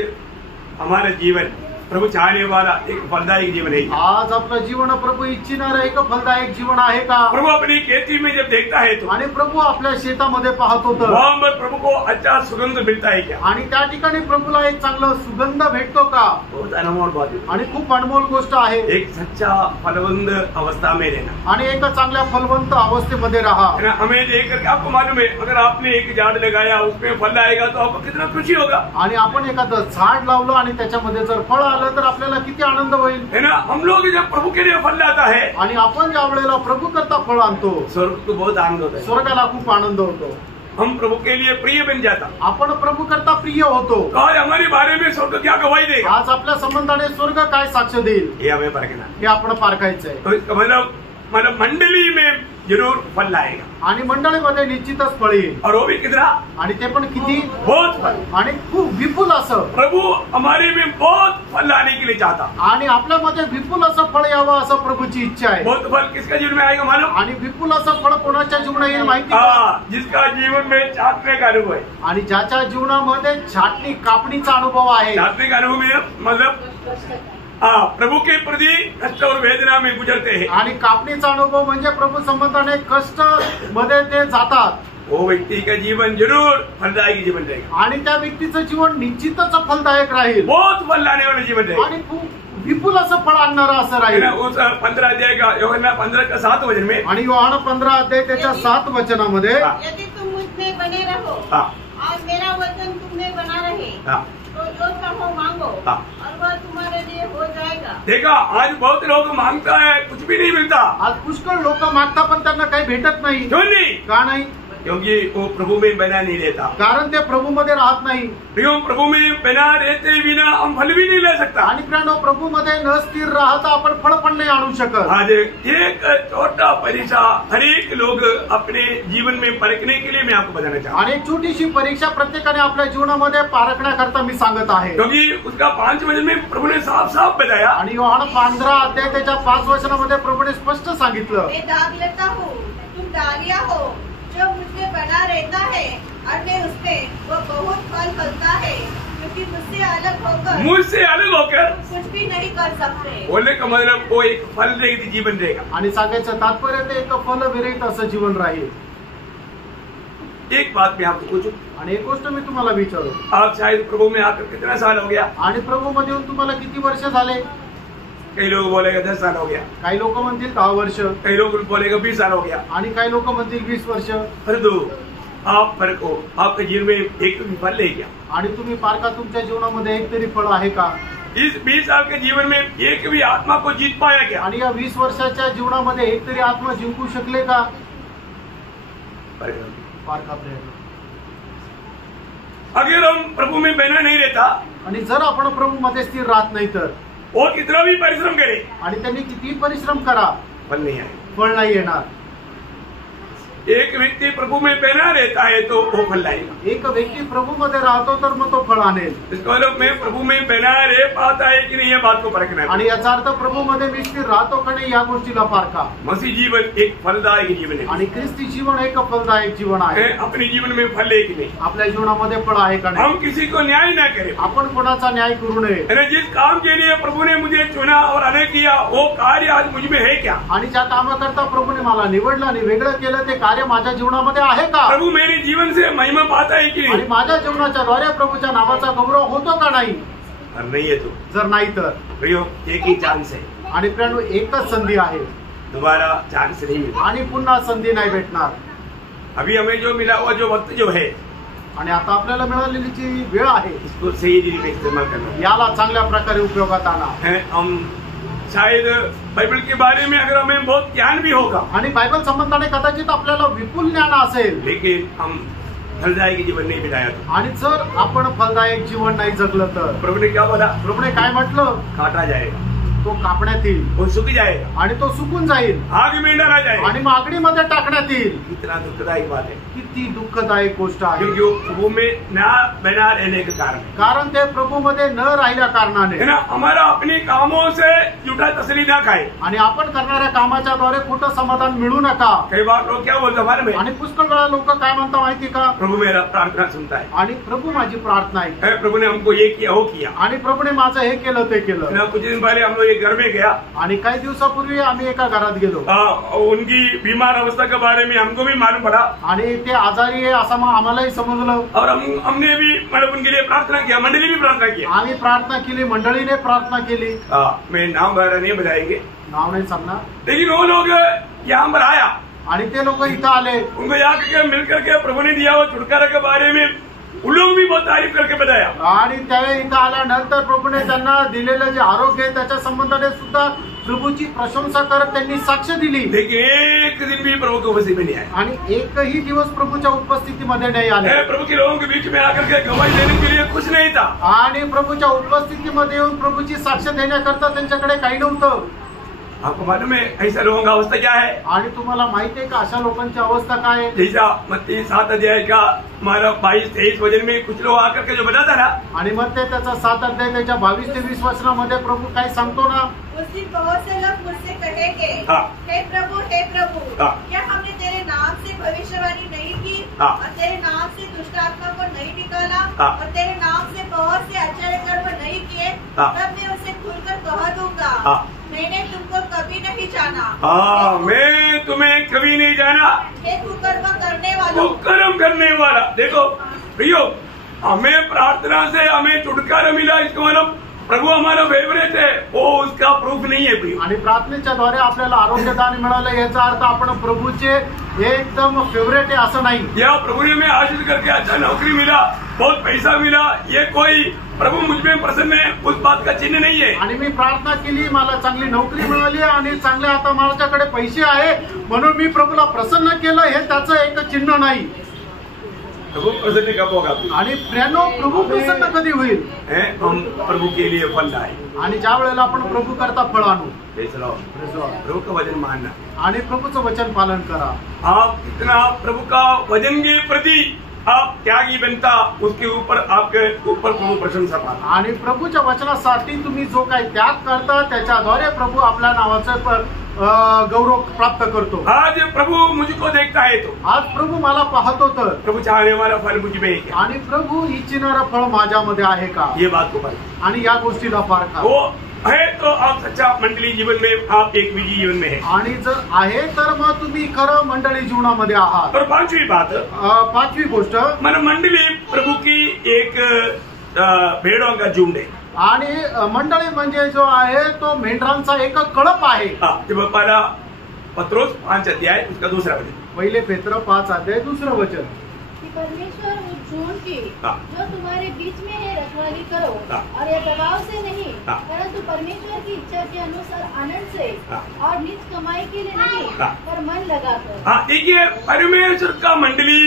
हमारा जीवन प्रभु चाहने वाला एक फलदायक जीवन है। आज आपलं जीवन प्रभू इच्छिणारं एक फलदायक जीवन आहे का? प्रभु अपनी खेती में जब देखता है तो आणि प्रभू आपल्या शेतामध्ये पाहतो तर वहाँ पर प्रभु को अच्छा सुगंध मिलता है क्या? आणि त्या ठिकाणी प्रभूला एक चांगला सुगंध भेटतो का? बहुत अनमोल बात है। आणि खूप अनमोल गोष्ट आहे। एक सच्चा फलवंत अवस्था में रहना, आणि एक चांगल्या फलवंत अवस्थेमध्ये राहा। है ना। हमें देख करके आपको मालूम है, अगर आपने एक झाड़ लगाया उसमें फल आएगा तो आपको कितना खुशी होगा, आणि आपण एखादं झाड लावलं आणि त्याच्यामध्ये जर फळ आलं तर आपल्याला किती आनंद होईल, है ना। हम लोग जब प्रभु के लिए फल लाता है, आणि आपण ज्या वेळेला प्रभू करता फळ आणतो स्वर्ग को बहुत आनंद होता है। स्वर्गाला खूप आनंद होतो। हम प्रभु के लिए प्रिय बन जाता, आपण प्रभू करता प्रिय होतो। आज हमारे बारे में स्वर्ग क्या गवाही देगा, आज आपल्या संबंधाने स्वर्ग काय साक्ष देईल ये हमें परखना। हे आपण पारखायचंय। तो इसका मतलब मंडली में जरूर फल लाएगा, आणि मंडळीमध्ये निश्चितच फळ येईल, और वो भी कितना, आणि ते पण किती, बहुत फल। आणि खूप विपुल असं। प्रभु हमारे में बहुत फल लाने के लिए चाहता, आणि आपल्यामध्ये विपुल असं फळ यावं असं प्रभूची इच्छा आहे। बहुत फल किसका जीवन में आएगा मालूम? आणि विपुल असं फळ कोणाच्या जीवनात येईल माहिती का? हाँ, जिसका जीवन में चाटने का अनुभव है। आणि ज्याच्या जीवनामध्ये छाटणी कापणीचा अनुभव आहे। चाटने का अनुभव में मतलब प्रभु के प्रति कष्ट और वेदना में गुजरते हैं। आणि कापणीचा अनुभव म्हणजे प्रभू संबंधाने कष्ट मध्ये ते जातात। वो व्यक्ति का जीवन जरूर फलदायक जीवन रहेगा आणि त्या व्यक्तीचं जीवन निश्चितच फलदायक राहील, बहुत फल लाने वाला जीवन रहेगा। आणि खूप विपुल असं फळ आणणारं असं राहील। उस 15 अध्याय का यूहन्ना 15 का 7 वचन में, आणि योहान 15 अध्याय त्याच्या 7 वचनामध्ये, यदि तुम मुझ में बने रहो और मेरा वचन तुम में बना रहे तो जो कहो मांगो और वह तुम्हारे लिए हो जाएगा। देखा, आज बहुत लोग मांगता है, कुछ भी नहीं मिलता। आज पुष्कळ लोक मागतात पण त्यांना काही भेटत नाही। क्यों नहीं? का नाही? क्योंकि वो प्रभु में बना नहीं रहता, कारण ते प्रभू मध्ये राहत नाही। क्यों? प्रभु में बना रहते बिना हम फल भी नहीं ले सकता। आणि प्रियानो, प्रभू मध्ये न स्थिर राहता आपण फळ पण नाही आणू शकत। आज एक छोटा परीक्षा हर एक लोग अपने जीवन में परखने के लिए मैं आपको बताना चाहता हूँ। आणि एक छोटीशी परीक्षा प्रत्येकाने आपल्या जीवनामध्ये पारखण्याकरता मी सांगत आहे, क्योंकि उसका 5 वचन में प्रभु ने साफ साफ बताया। आणि योहान 15 अध्याय त्याच्या 5 वचनामध्ये प्रभूने स्पष्ट सांगितलं, मैं दाग लेता हूँ, तुम डालियाँ हो, जो मुझसे बना रहता है और मैं उसमें, वो बहुत फल फलता है, क्योंकि मुझसे अलग होकर कुछ भी नहीं कर सकते। बोलने का मतलब वो एक फल रहित जीवन रहेगा। आणि सांगायचं तात्पर्य ते एक फल विरहित असं जीवन राहील। एक बात मैं आपको पूछूं, आणि एक गोष्ट मी तुम्हाला विचारू, आप शायद प्रभु में आकर कितना साल हो गया? आणि प्रभू मध्ये येऊन तुम्हाला किती वर्ष झाले? कई लोग बोलेगा 10 साल हो गया, काही लोक म्हणतील 10 वर्ष, कई लोग बोलेगा 20 साल हो गया, आणि काही लोक म्हणतील 20 वर्ष। परंतु आप फर्क हो, आपके जीवन में एक भी फल नहीं गया। आणि तुम्ही पारखा, तुमच्या जीवनामध्ये एक तरी फळ आहे का? इस 20 साल के जीवन में एक भी आत्मा को जीत पाया क्या? आणि या 20 वर्षाच्या जीवनामध्ये एक तरी आत्मा जिंकू शकले का? पारखा प्रयत्न। अगर हम प्रभु में बना नहीं रहता, आणि जर आपण प्रभू मध्ये स्थिर राहत नाही तर, और कितना भी परिश्रम करे, आणि त्यांनी किती परिश्रम करा, फल नहीं आए। फळ नाही येणार। एक व्यक्ति प्रभु में बना रहता है तो वो फल लाएगा। एक व्यक्ती प्रभू मध्ये राहतो तर मग तो फळ आणेल। इसका मतलब मैं प्रभु में बना रह पाता है कि नहीं, ये बात को परखना है। आणि याचा अर्थ प्रभू मध्ये मी स्थिर राहतो का नाही या गोष्टीला पारखा। मसीह जीवन एक फलदायक जीवन है, आणि ख्रिस्ती जीवन एक फलदायक जीवन आहे। अपने जीवन में फल है कि नहीं, आपल्या जीवनामध्ये फळ आहे का नाही? हम किसी को न्याय न करें। आपण कोणाचा न्याय करू नये। जिस काम के लिए प्रभु ने मुझे चुना और अलग किया, वो कार्य आज मुझ में है क्या? आणि ज्या कामाकरता प्रभूने मला निवडलं आणि वेगळं केलं, ते कार्य माझ्या जीवनामध्ये आहे का? प्रभू मेरे जीवन से महिमा पाता है कि आणि नहीं? माझ्या जीवनाच्या द्वारे प्रभूच्या नावाचा गौरव होतो का नाही? और नहीं है तो जर नाही तर भैया एक ही चांस है, आणि प्रियानो, एकच संधी आहे, दोबारा चांस नहीं मिलेगा। आणि पुन्हा संधी नाही भेटणार। अभी हमें जो मिला हुआ जो वक्त जो है, आणि आता आपल्याला मिळालेली जी वेळ आहे, इसको सही तरीके से इस्तेमाल करना याला चांगल्या प्रकारे उपयोगात आणा। है। हम शायद बाइबल के बारे में अगर हमें बहुत ज्ञान भी होगा, आणि बायबल संबंधाने कदाचित आपल्याला विपुल ज्ञान असेल, लेकिन हम फलदायक जीवन नहीं बिताया तो आणि जर आपण फलदायक जीवन नाही जगलं तर, प्रभु ने क्या बोला? प्रभूने काय म्हटलं? काटा जाएगा, तो कापण्यात येईल, वो सूख जाएगा, आणि तो सुकून जाईल, आग में डाला जाएगा। आणि मागणीमध्ये टाकण्यात येईल। इतना दुखदायक बात है, किती दुःखदायक गोष्ट आहे, क्योंकि वो प्रभु में न बना रहने के कारण है। कारण ते प्रभू मध्ये न राहिल्या कारणाने। है ना, हमारा अपने कामों से झूठा तसली ना खाए। आणि आपण करणाऱ्या कामाच्या द्वारे खोटं समाधान मिळू नका। कई बार लोग क्या बोलते हमारे में, आणि पुष्कळ वेळा लोक काय म्हणतात माहिती का? प्रभु मेरा प्रार्थना सुनता है, आणि प्रभू माझी प्रार्थना ऐकतो, प्रभु ने हमको ये किया वो किया। आणि प्रभूने माझं हे केलं ते है केलं। ना, कुछ दिन पहले हम लोग एक घर में गया, आणि काही दिवसापूर्वी आम्ही एका घरात गेलो, उनकी बीमार अवस्था के बारे में हमको भी मालूम पड़ा, आणि ते आजारी आहे असं आम्हालाही समजलं, और हमने भी मतलब उनके लिए प्रार्थना किया, मंडली भी प्रार्थना किया। आम्ही प्रार्थना केली, मंडळीने प्रार्थना केली। मैं नाम वगैरह नहीं बताएंगे, नाव नाही सांगणार, लेकिन वो लोग यहाँ पर आया, आणि ते लोक इथं आले, उनको यहाँ के मिल करके प्रभु ने दिया हुआ छुटकारा के बारे में उन लोग भी बहुत तारीफ करके बताया। आणि त्यावेळी इथं आल्यानंतर प्रभूने त्यांना दिलेलं जे आरोग्य आहे त्याच्या संबंधाने सुद्धा प्रभूची प्रशंसा करत त्यांनी साक्ष दिली। लेकिन एक दिन भी प्रभु के उपस्थिति में नहीं आया, आणि एकही दिवस प्रभूच्या उपस्थितीमध्ये नाही आले, प्रभु के लोगों के बीच में आकर के गवाही देने के लिए कुछ नहीं था। आणि प्रभूच्या उपस्थितीमध्ये येऊन प्रभूची साक्ष देण्याकरता त्यांच्याकडे काही नव्हतं। आपको मालूम है ऐसा लोगों का अवस्था क्या है? आणि तुम्हाला माहिती आहे का अशा लोकांची अवस्था काय आहे? जैसा मत्ती 7 अध्याय का हमारा 22-23 वचन में कुछ लोग आकर के जो बताता ना, आणि मग ते त्याचा 7 अध्याय त्याच्या 22 ते 20 वचनामध्ये प्रभू काय सांगतो ना, उस दिन बहुत से लोग मुझसे कहेंगे, हाँ। हे प्रभु हाँ। क्या हमने तेरे नाम से भविष्यवाणी नहीं की और तेरे नाम से दुष्ट आत्मा को नहीं निकाला और तेरे नाम से बहुत से आश्चर्य कर्म नहीं किए, तब मैं उसे खुलकर कह दूंगा, मैंने तुमको कभी नहीं जाना। मैं तुम्हें कभी नहीं जाना। हे कुकर्म करने वाला, कुकर्म करने वाला। देखो प्रियो, हमें प्रार्थना से हमें छुटकारा मिला, इसका मतलब प्रभू हमारा फेवरेट है, वो उसका प्रूफ नहीं है प्रियो। आणि प्रार्थनेच्या द्वारे आपल्याला आरोग्यदान मिळालं याचा अर्थ आपण प्रभूचे एकदम फेवरेट आहे असं नाही। या प्रभु ने हमें आशीष करके अच्छा नौकरी मिला, बहुत पैसा मिला, ये कोई प्रभु मुझ में प्रसन्न है उस बात का चिन्ह नहीं है। आणि मी प्रार्थना केली, मला चांगली नोकरी मिळाली आणि चांगले आता माझ्याकडे पैसे आहे म्हणून मी प्रभूला प्रसन्न केलं, हे त्याचं एक चिन्ह नाही। प्रभु प्रसन्न कब होगा? आणि प्रेनो प्रभू प्रसन्न कधी होईल? हम प्रभु के लिए फल लाए, आणि ज्या वेळेला आपण प्रभू करता फळ आणू, प्रभु का वचन मानना आणि प्रभूचं वचन पालन करा। आप इतना प्रभु का वचन के प्रति आप त्यागी बनता, उसके ऊपर आपके ऊपर प्रभु प्रशंसा पाता। आणि प्रभूच्या वचनासाठी तुम्ही जो काही त्याग करता त्याच्याद्वारे प्रभू आपल्या नावाचं गौरव प्राप्त करतो। आज प्रभु मुझको देखता है तो आज प्रभू मला पाहतो तर प्रभु चाहने वाला फल मुझ में है क्या? आणि प्रभू इच्छिणारा फळ माझ्यामध्ये आहे का? ये बात को पाहिजे आणि या गोष्टीला पारखा। वो है तो आप सच्चा मंडली जीवन में, आप एक विजयी जीवन में है। आणि जर आहे तर मग तुम्ही खरं मंडळी जीवनामध्ये आहात। और पांचवी बात, पाचवी गोष्ट, मन मंडली प्रभु की एक भेड़ों का झुंड है। आणि मंडळी म्हणजे जो आहे तो मेंढरांचा एक कळप आहे। जब पहला पत्रोस 5 अध्याय उसका दूसरा वचन, पहिले पेत्र 5 अध्याय दुसरं वचन, कि परमेश्वर उस झुंड की हाँ। जो तुम्हारे बीच में है रखवाली करो, हाँ। और यह दबाव से नहीं हाँ। परंतु परमेश्वर की इच्छा के अनुसार आनंद से हाँ। और निज कमाई के लिए नहीं हाँ। पर मन लगाकर। हाँ देखिए, परमेश्वर का मंडली,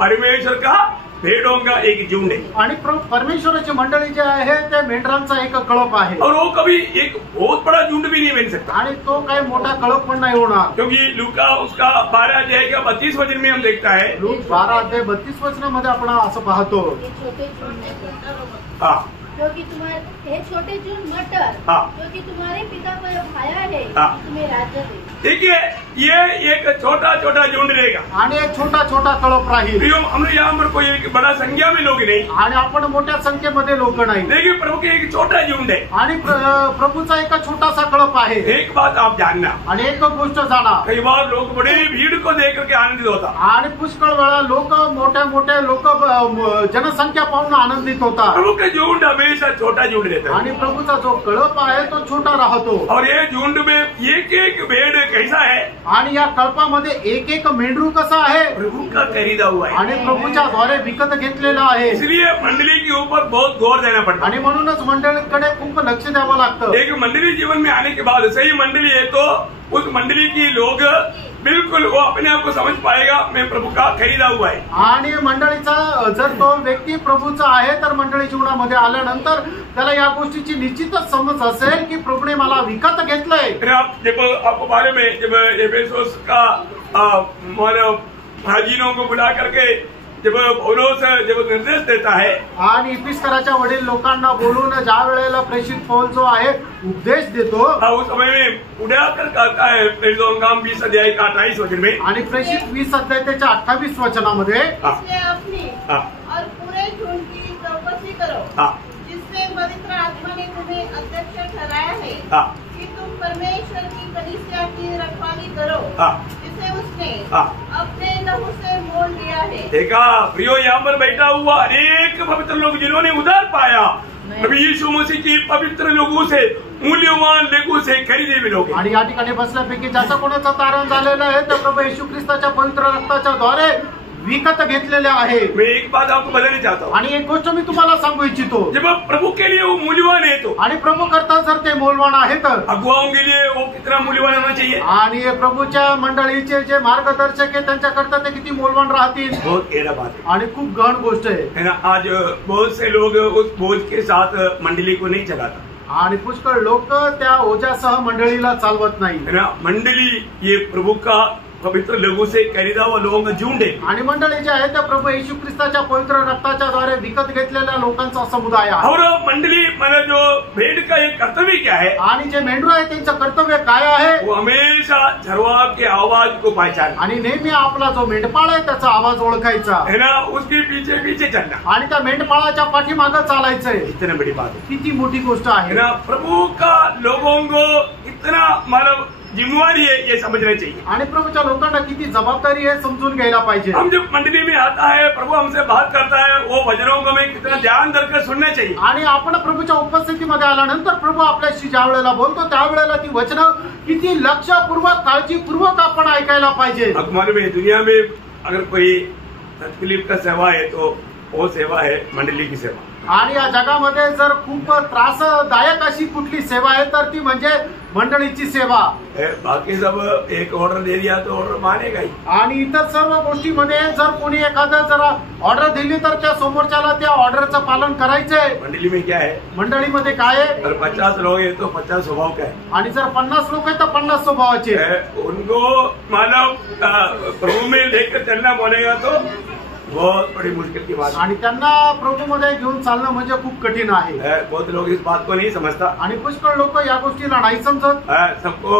परमेश्वर का भेड़ों का एक झुंड है। आणि परमेश्वराची मंडळी जी आहे ते मेंढरांचा एक कळप आहे। और वो कभी एक बहुत बड़ा झुंड भी नहीं बन सकता, आणि तो काही मोठा कळप पण नाही होणार, क्योंकि लूका उसका 12 अध्याय का 32 वचन में हम देखता है। लूक 12 अध्याय 32 वचनामध्ये आपण असं पाहतो, ये छोटे झुंड हाँ क्योंकि तुम्हारे हे छोटे झुंड मटर हाँ। क्योंकि तुम्हारे पिता पर भाया है हाँ। तुम्हें राज्य दे। देखिए, ये एक छोटा छोटा झुंड रहेगा आणि एक छोटा छोटा कळप राहील। प्रियो, हमने यहाँ पर कोई एक बड़ा संख्या में लोग नहीं, आणि आपण मोठ्या संख्येमध्ये लोक नाही, देखिए प्रभु के एक छोटा झुंड है। आणि प्रभूचा एक छोटासा कळप आहे। एक बात आप जानना, आणि एक गोष्ट जाणा, कई बार लोग बड़ी भीड़ को देख करके आनंदित होता, आणि पुष्कळ वेळा लोक मोठे लोक जनसंख्या पाहून आनंदित होतात, प्रभु का झुंड हमेशा छोटा झुंड रहता है। आणि प्रभूचा जो कळप आहे तो छोटा राहतो। और ये झुंड में एक एक भेड़ कैसा है? आणि या कळपामध्ये एक एक मेंढरू कसा आहे? प्रभु का खरीदा हुआ है। आणि प्रभूच्या द्वारे विकत घेतलेला आहे। इसलिए मंडली के ऊपर बहुत गौर देना पड़ता आणि म्हणूनच मंडळीकडे खूप लक्ष द्यावं लागतं। है। एक मंडली जीवन में आने के बाद सही मंडली है तो उस मंडली की लोग बिल्कुल वो अपने आप को समझ पाएगा, मैं प्रभु का खरीदा हुआ है। आणि मंडळीचा जर तो व्यक्ती प्रभूचा आहे तर मंडळी जीवनामध्ये आल्यानंतर त्याला या गोष्टीची निश्चितच समज असेल की प्रभूने मला विकत घेतलंय। फिर आप जब आपको बारे में जब एफेसोस का भाजीनों को बुला करके जब पौलुस जब निर्देश देता है, आणि इफिस्कराच्या वडील लोकांना बोलून ज्या वेळेला प्रेषित पौल जो आहे उपदेश देतो, उस समय में उड़ा कर कहता है प्रेरितों का काम 20 अध्याय का 28 वचन में, आणि प्रेषित 20 अध्याय त्याच्या 28 वचनामध्ये, इसलिए अपनी और पूरे झुंड की चौकसी करो, जिससे पवित्र आत्मा ने तुम्हें अध्यक्ष ठहराया है कि तुम परमेश्वर की कलीसिया की रखवाली करो, जिसे उसने अपने लहू से मोल लिया है। देखा प्रियो, यहाँ पर बैठा हुआ अनेक पवित्र लोग जिन्होंने उधार पाया, प्रभु यीशु मसीह की पवित्र लोगों से, मूल्यवान लोगों से खरीदे हुए लोग। आणि या ठिकाणी बसल्यापैकी ज्याचा कोणाचा तारण झालेला आहे तर प्रभू येशू ख्रिस्ताच्या पवित्र रक्ताच्या द्वारे विकत घेतलेले आहे। मैं एक बात आपको बताना चाहता हूँ, आणि एक गोष्ट मी तुम्हाला सांगू इच्छितो, जब प्रभु के लिए वो मूल्यवान है तो आणि प्रभु करता जर ते मोलवान आहे तर अगुवाओं के लिए वो कितना मूल्यवान होना चाहिए? आणि प्रभूच्या मंडळीचे जे मार्गदर्शक आहे त्यांच्याकरता ते किती मोलवान राहतील? बहुत गहरा बात है, आणि खूप गहन गोष्ट है ना। आज बहुत से लोग उस बोझ के साथ मंडली को नहीं चलाता, आणि पुष्कळ लोक त्या ओझ्यासह मंडळीला चालवत नाही, है ना। मंडली ये प्रभु का पवित्र लहू से खरीदा हुआ लोगों का झुंड है। आणि मंडळी जे आहे ते प्रभू येशू ख्रिस्ताच्या पवित्र रक्ताच्या द्वारे विकत घेतलेल्या लोकांचा समुदाय आहे। और मंडली मतलब जो भेड़ का एक कर्तव्य क्या है, आणि जे मेंढरू आहे त्यांचं कर्तव्य काय आहे, वो हमेशा झरवा के आवाज को पहचान आणि नेहमी आपला जो मेंढपाळ आहे त्याचा आवाज ओळखायचा है ना, उसके पीछे पीछे चलना, आणि त्या मेंढपाळाच्या पाठीमागे चालायचंय। इतनी बड़ी बात है किती मोठी गोष्ट आहे ना। प्रभु का लोगों को इतना मतलब जिम्मेवारी है ये समझना चाहिए। आणि प्रभूच्या लोकांना किती जबाबदारी है समजून घ्यायला पाहिजे। हम जब मंडली में आता है, प्रभु हमसे बात करता है, वो वचनों को हमें कितना ध्यान देकर सुनना चाहिए। आणि आपण प्रभूच्या उपस्थितीमध्ये आल्यानंतर प्रभू आपल्याशी ज्या वेळेला बोलतो त्यावेळेला ती वचनं किती लक्षपूर्वक काळजीपूर्वक आपण ऐकायला पाहिजे। आपको मालूम है दुनिया में अगर कोई तकलीफ का सेवा है तो वो सेवा है मंडली की सेवा। आणि या जगामध्ये जर खूप त्रासदायक अशी कुठली सेवा आहे तर ती म्हणजे मंडळीची सेवा। बाकी सब एक ऑर्डर दे दिया तो ऑर्डर मानेगा ही। आणि इतर सर्व गोष्टीमध्ये जर कोणी एखादा जरा ऑर्डर दिली तर त्या समोरच्याला त्या ऑर्डरचं पालन करायचंय। मंडली में क्या है, मंडळीमध्ये काय आहे, अगर 50 लोग है तो 50 स्वभाव का है, आणि जर 50 लोक आहेत तर 50 स्वभावाचे। उनको मानव प्रभु में लेकर चलना बोलेगा तो बहुत बड़ी मुश्किल की बात है। आणि त्यांना प्रभूमध्ये घेऊन चालणं म्हणजे खूप कठीण आहे। बहुत लोग इस बात को नहीं समझता, आणि पुष्कळ लोक या गोष्टीला नाही समजत। सबको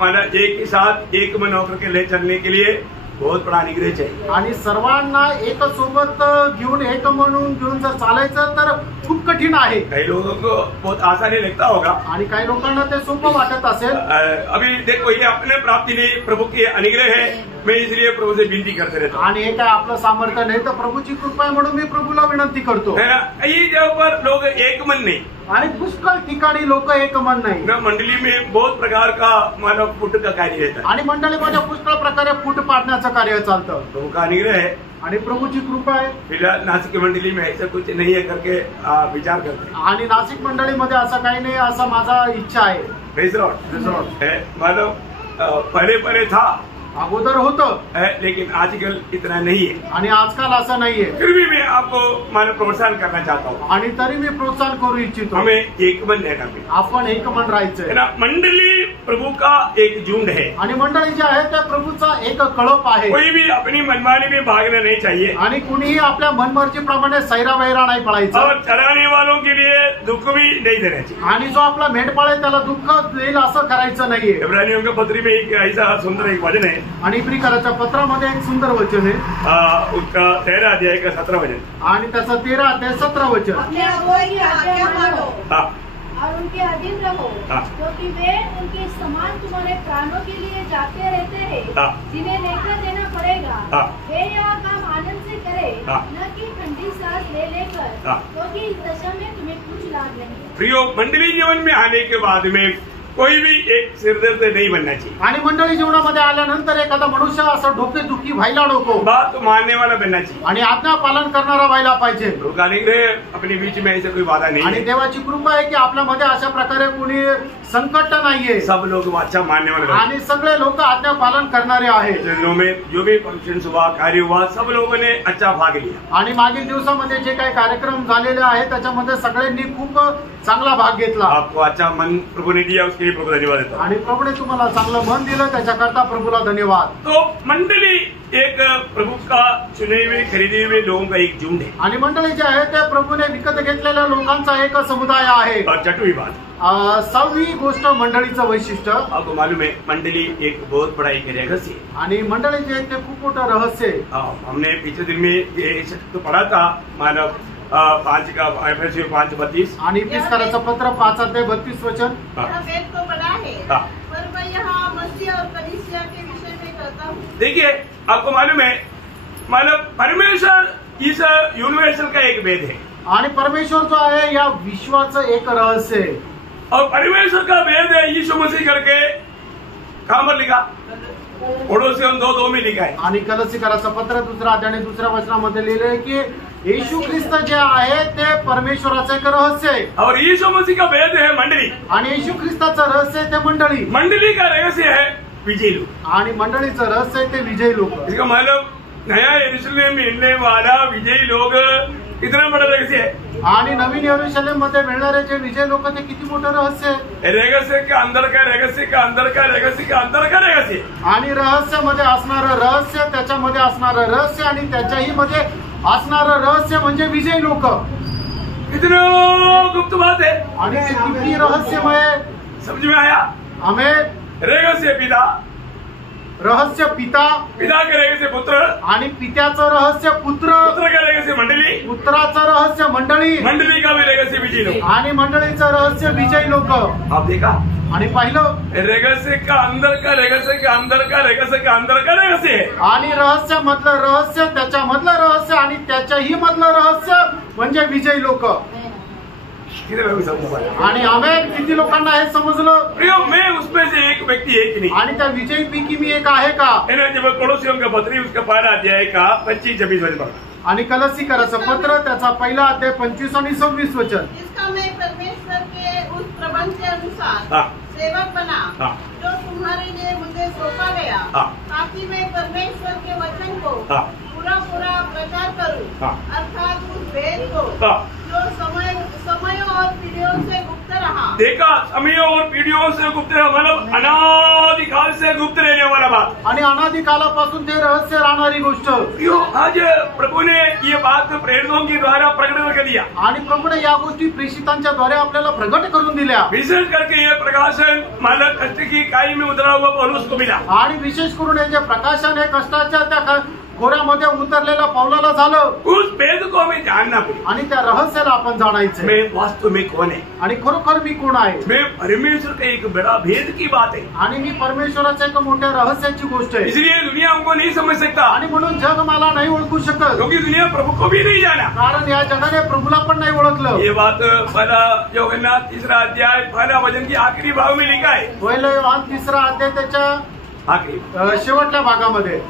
माना एक ही साथ एक मन होकर के ले चलने के लिए बहुत बड़ा अनुग्रह चाहिए। आणि सर्वांना एक सोबत घेऊन एक म्हणून घेऊन जर चालायचं तर खूप कठीण आहे। कई लोगों को बहुत आसानी लगता होगा, आणि काही लोकांना ते सोपं वाटत असेल। अभी देखो ये अपने प्राप्ति नहीं, प्रभु की अनुग्रह है, मैं इसलिए प्रभु से विनती करते रहता हूँ। आणि हे काय आपलं सामर्थ्य नाही तर प्रभूची कृपा आहे म्हणून मी प्रभूला विनंती करतो। है ना, कई जगह पर लोग एक मन नहीं, आणि पुष्कळ ठिकाणी लोक एक मन नाही। मंडली में बहुत प्रकार का मानव फूट का कार्य रहता है, आणि मंडळीमध्ये पुष्कळ प्रकारे फूट पाडण्याचं कार्य चालतं। प्रभु का अनुग्रह है, आणि प्रभूची कृपा आहे। फिलहाल नासिक मंडली में ऐसा कुछ नहीं है करके विचार करते हैं। आणि नाशिक मंडळीमध्ये असं काही नाही असं माझा इच्छा आहे। प्रेज लॉर्ड है, मानव पहले था, अगोदर होतं, लेकिन आजकल इतना नहीं है। आणि आजकाल असं नाहीये। फिर भी मैं आपको मानव प्रोत्साहन करना चाहता हूँ, आणि तरी मी प्रोत्साहन करू इच्छितो, हमें एक मन रहना चाहिए। आपण एक मन है राहायचंय। ना, मंडली प्रभु का एक झुंड है, आणि मंडळी जे आहे त्या प्रभूचा एक कळप आहे। कोई भी अपनी मनमानी में भागना नहीं चाहिए, आणि कुणीही आपल्या मनमर्जीप्रमाणे सैरा वैरा नाही पडायचं, और चलाने वालों के लिए दुख भी नहीं देना चाहिए। आणि जो आपला मेंढपाळ आहे त्याला दुःख देईल असं करायचं नाहीये। इब्रानियों के पत्री में एक ऐसा सुंदर एक वचन है, आणि इब्रिकराच्या पत्रामध्ये एक सुंदर वचन आहे, उसका 13 अध्याय का 17 वचन, आणि त्याचं 13 अध्याय 17 वचन। अपने प्रभुओं की आज्ञा मानो हाँ, और उनके अधीन रहो, हाँ। क्योंकि वे उनके समान तुम्हारे प्राणों के लिए जागते रहते हैं, हाँ। जिन्हें लेकर देना पड़ेगा। हाँ। वे यह काम आनंद से करे, हाँ। न कि ठंडी सांस ले लेकर, हाँ। क्योंकि इस दशा में तुम्हें कुछ लाभ नहीं। प्रियो, मंडली जीवन में आने के बाद में कोई भी एक सिरदर्द नहीं बनना चाहिए, आणि मंडळी जीवनामध्ये आल्यानंतर एखादा मनुष्य असं डोकेदुखी व्हायला नको, बात मानने वाला बनना चाहिए, आणि आज्ञा पालन करणारा व्हायला पाहिजे। प्रभु का अनुग्रह अपने बीच में ऐसा कोई वादा नहीं आणि है, देवाची कृपा आहे की आपल्यामध्ये अशा प्रकारे कोणी संकट नाहीये, सब लोग अच्छा मानने वाले लोग। आणि सगळे लोक आज्ञा पालन करणारे आहेत। दिनों में जो भी फंक्शन हुआ, कार्य हुआ, सब लोगों ने अच्छा भाग लिया। आणि मागील दिवसामध्ये जे काही कार्यक्रम झालेले आहेत त्याच्यामध्ये सगळ्यांनी खूप चांगला भाग घेतला। आपको अच्छा मन प्रभु ने दिया, उसके लिए प्रभु धन्यवाद देता हूं। आणि प्रभूने तुम्हाला चांगलं मन दिलं त्याच्याकरता प्रभूला धन्यवाद। तो मंडली एक प्रभु का चुने हुए खरीदे हुए लोगों का एक झुंड है, आणि मंडळी जे आहे ते प्रभूने विकत घेतलेल्या लोकांचा एक समुदाय आहे। और छठवीं बात, 6वी गोष्ट मंडळीचं वैशिष्ट्य। आपको मालूम है मंडली एक बहुत बड़ा एक रहस्य है। आणि मंडळी जे आहे ते खूप मोठं रहस्य आहे। हमने पिछले दिन में ये तो पढ़ा था, मानव 5 का Efesios 5:32, आणि इफिसकाराचं पत्र 5 अध्याय 32 वचन। यह वेद तो बड़ा है, हाँ। पर मैं यहाँ मसीह और कलीसिया के विषय में कहता हूँ। देखिए, आपको मालूम है मानव परमेश्वर इस यूनिवर्सल का एक वेद है, आणि परमेश्वर जो आहे या विश्वाचं एक रहस्य आहे। और परमेश्वर का वेद है यीशु मसीह करके कहां पर लिखा, पड़ोसियों 2:2 में लिखा है। आणि कलसीकराचं पत्र 2 अध्याय 2 वचनामध्ये लिहिलंय की येशू ख्रिस्त जे आहे ते परमेश्वराचं एक रहस्य आहे, और यीशु मसीह का वेद है मंडली, आणि येशू ख्रिस्ताचं रहस्य आहे ते मंडळी, मंडली का रहस्य है विजयी लोग, आणि मंडळीचं रहस्य आहे ते विजयी लोक। इसका मतलब नया यरूशलेम में मिलने वाला विजयी लोग कितना बड़ा रहस्य है। आणि नवीन यरूशलेम मध्ये मिळणारे जे विजय लोक ते किती मोठं रहस्य आहे। रहस्य का अंदर का रहस्य का अंदर का रहस्य का अंदर का रहस्य। आणि रहस्यामध्ये असणारं रहस्य, त्याच्यामध्ये असणारं रहस्य आणि त्याच्याही मध्ये असणारं रहस्य म्हणजे विजय लोक। कितना गुप्त बात है आणि ते किती रहस्यमय। समझ में आया? हमें रहस्य पिता, रहस्य पिता, पिता के रहस्य पुत्र आणि पित्याचं रहस्य पुत्र, पुत्र का रहस्य मंडली, पुत्राचं रहस्य मंडळी, मंडली का भी रहस्य विजय लोक, आणि मंडळीचं रहस्य विजय लोक। आप देखा आणि पाहिलं रहस्य का अंदर का रहस्य का अंदर का रहस्य का अंदर का रहस्य है। आणि रहस्यामधलं रहस्य, त्याच्यामधलं रहस्य आणि त्याच्याही मधलं रहस्य म्हणजे विजय लोक। आणि आम्ही किती लोकांना हे समजलं? प्रियो, मैं उसमें से एक व्यक्ति है कि नहीं? आणि त्या विजयी पैकी मी एक आहे का? जब कोलोसियों का पत्री उसका पहला अध्याय का 25-26 वचन पढ़ा। आणि कलसीकराचं पत्र त्याचा पहिला अध्याय 25 आणि 26 वचन। जिसका मैं परमेश्वर के उस प्रबंध के अनुसार सेवक बना जो तुम्हारे लिए मुझे सौंपा गया, ताकि मैं परमेश्वर के वचन को पूरा प्रचार करूं, अर्थात उस भेद को जो समयों और पीढ़ियों से गुप्त रहा। देखा, समयों और पीढ़ियों से गुप्त रहा, मतलब अनादिकाल से गुप्त रहने वाला बात। आणि अनादिकालापासून ते रहस्य राहणारी गोष्ट। आज प्रभु ने ये बात प्रेरितों के द्वारा प्रकट कर दिया आणि प्रभूने या गोष्टी प्रेषितांच्या द्वारे आपल्याला प्रगट करून दिल्या। विशेष करके ये प्रकाशन मालक कष्ट की काई में उतरा हुआ पौलुस को मिला। आणि विशेष करून हे जे प्रकाशन हे कष्टाच्या त्या खोऱ्यामध्ये उतरलेला पौलाला झालं। उस भेद को हमें जानना पड़े आणि त्या रहस्याला आपण जाणायचं। मैं वास्तव में कौन है, आणि खरोखर मी कोण आहे? मैं परमेश्वर का एक बड़ा भेद की बात है। आणि मी परमेश्वराच्या एक मोठ्या रहस्याची गोष्ट आहे। इसलिए दुनिया हमको नहीं समझ सकता, आणि म्हणून जग मला नाही ओळखू शकत, क्योंकि दुनिया प्रभु को भी नहीं जाना। कारण या जगाने प्रभूला पण नाही ओळखलं। ये बात पहला यूहन्ना 3 अध्याय पहला वचन की आखिरी भाग में लिखा है। पहिलं योहान 3 अध्याय त्याच्या आखिरी शेवटच्या भागामध्ये,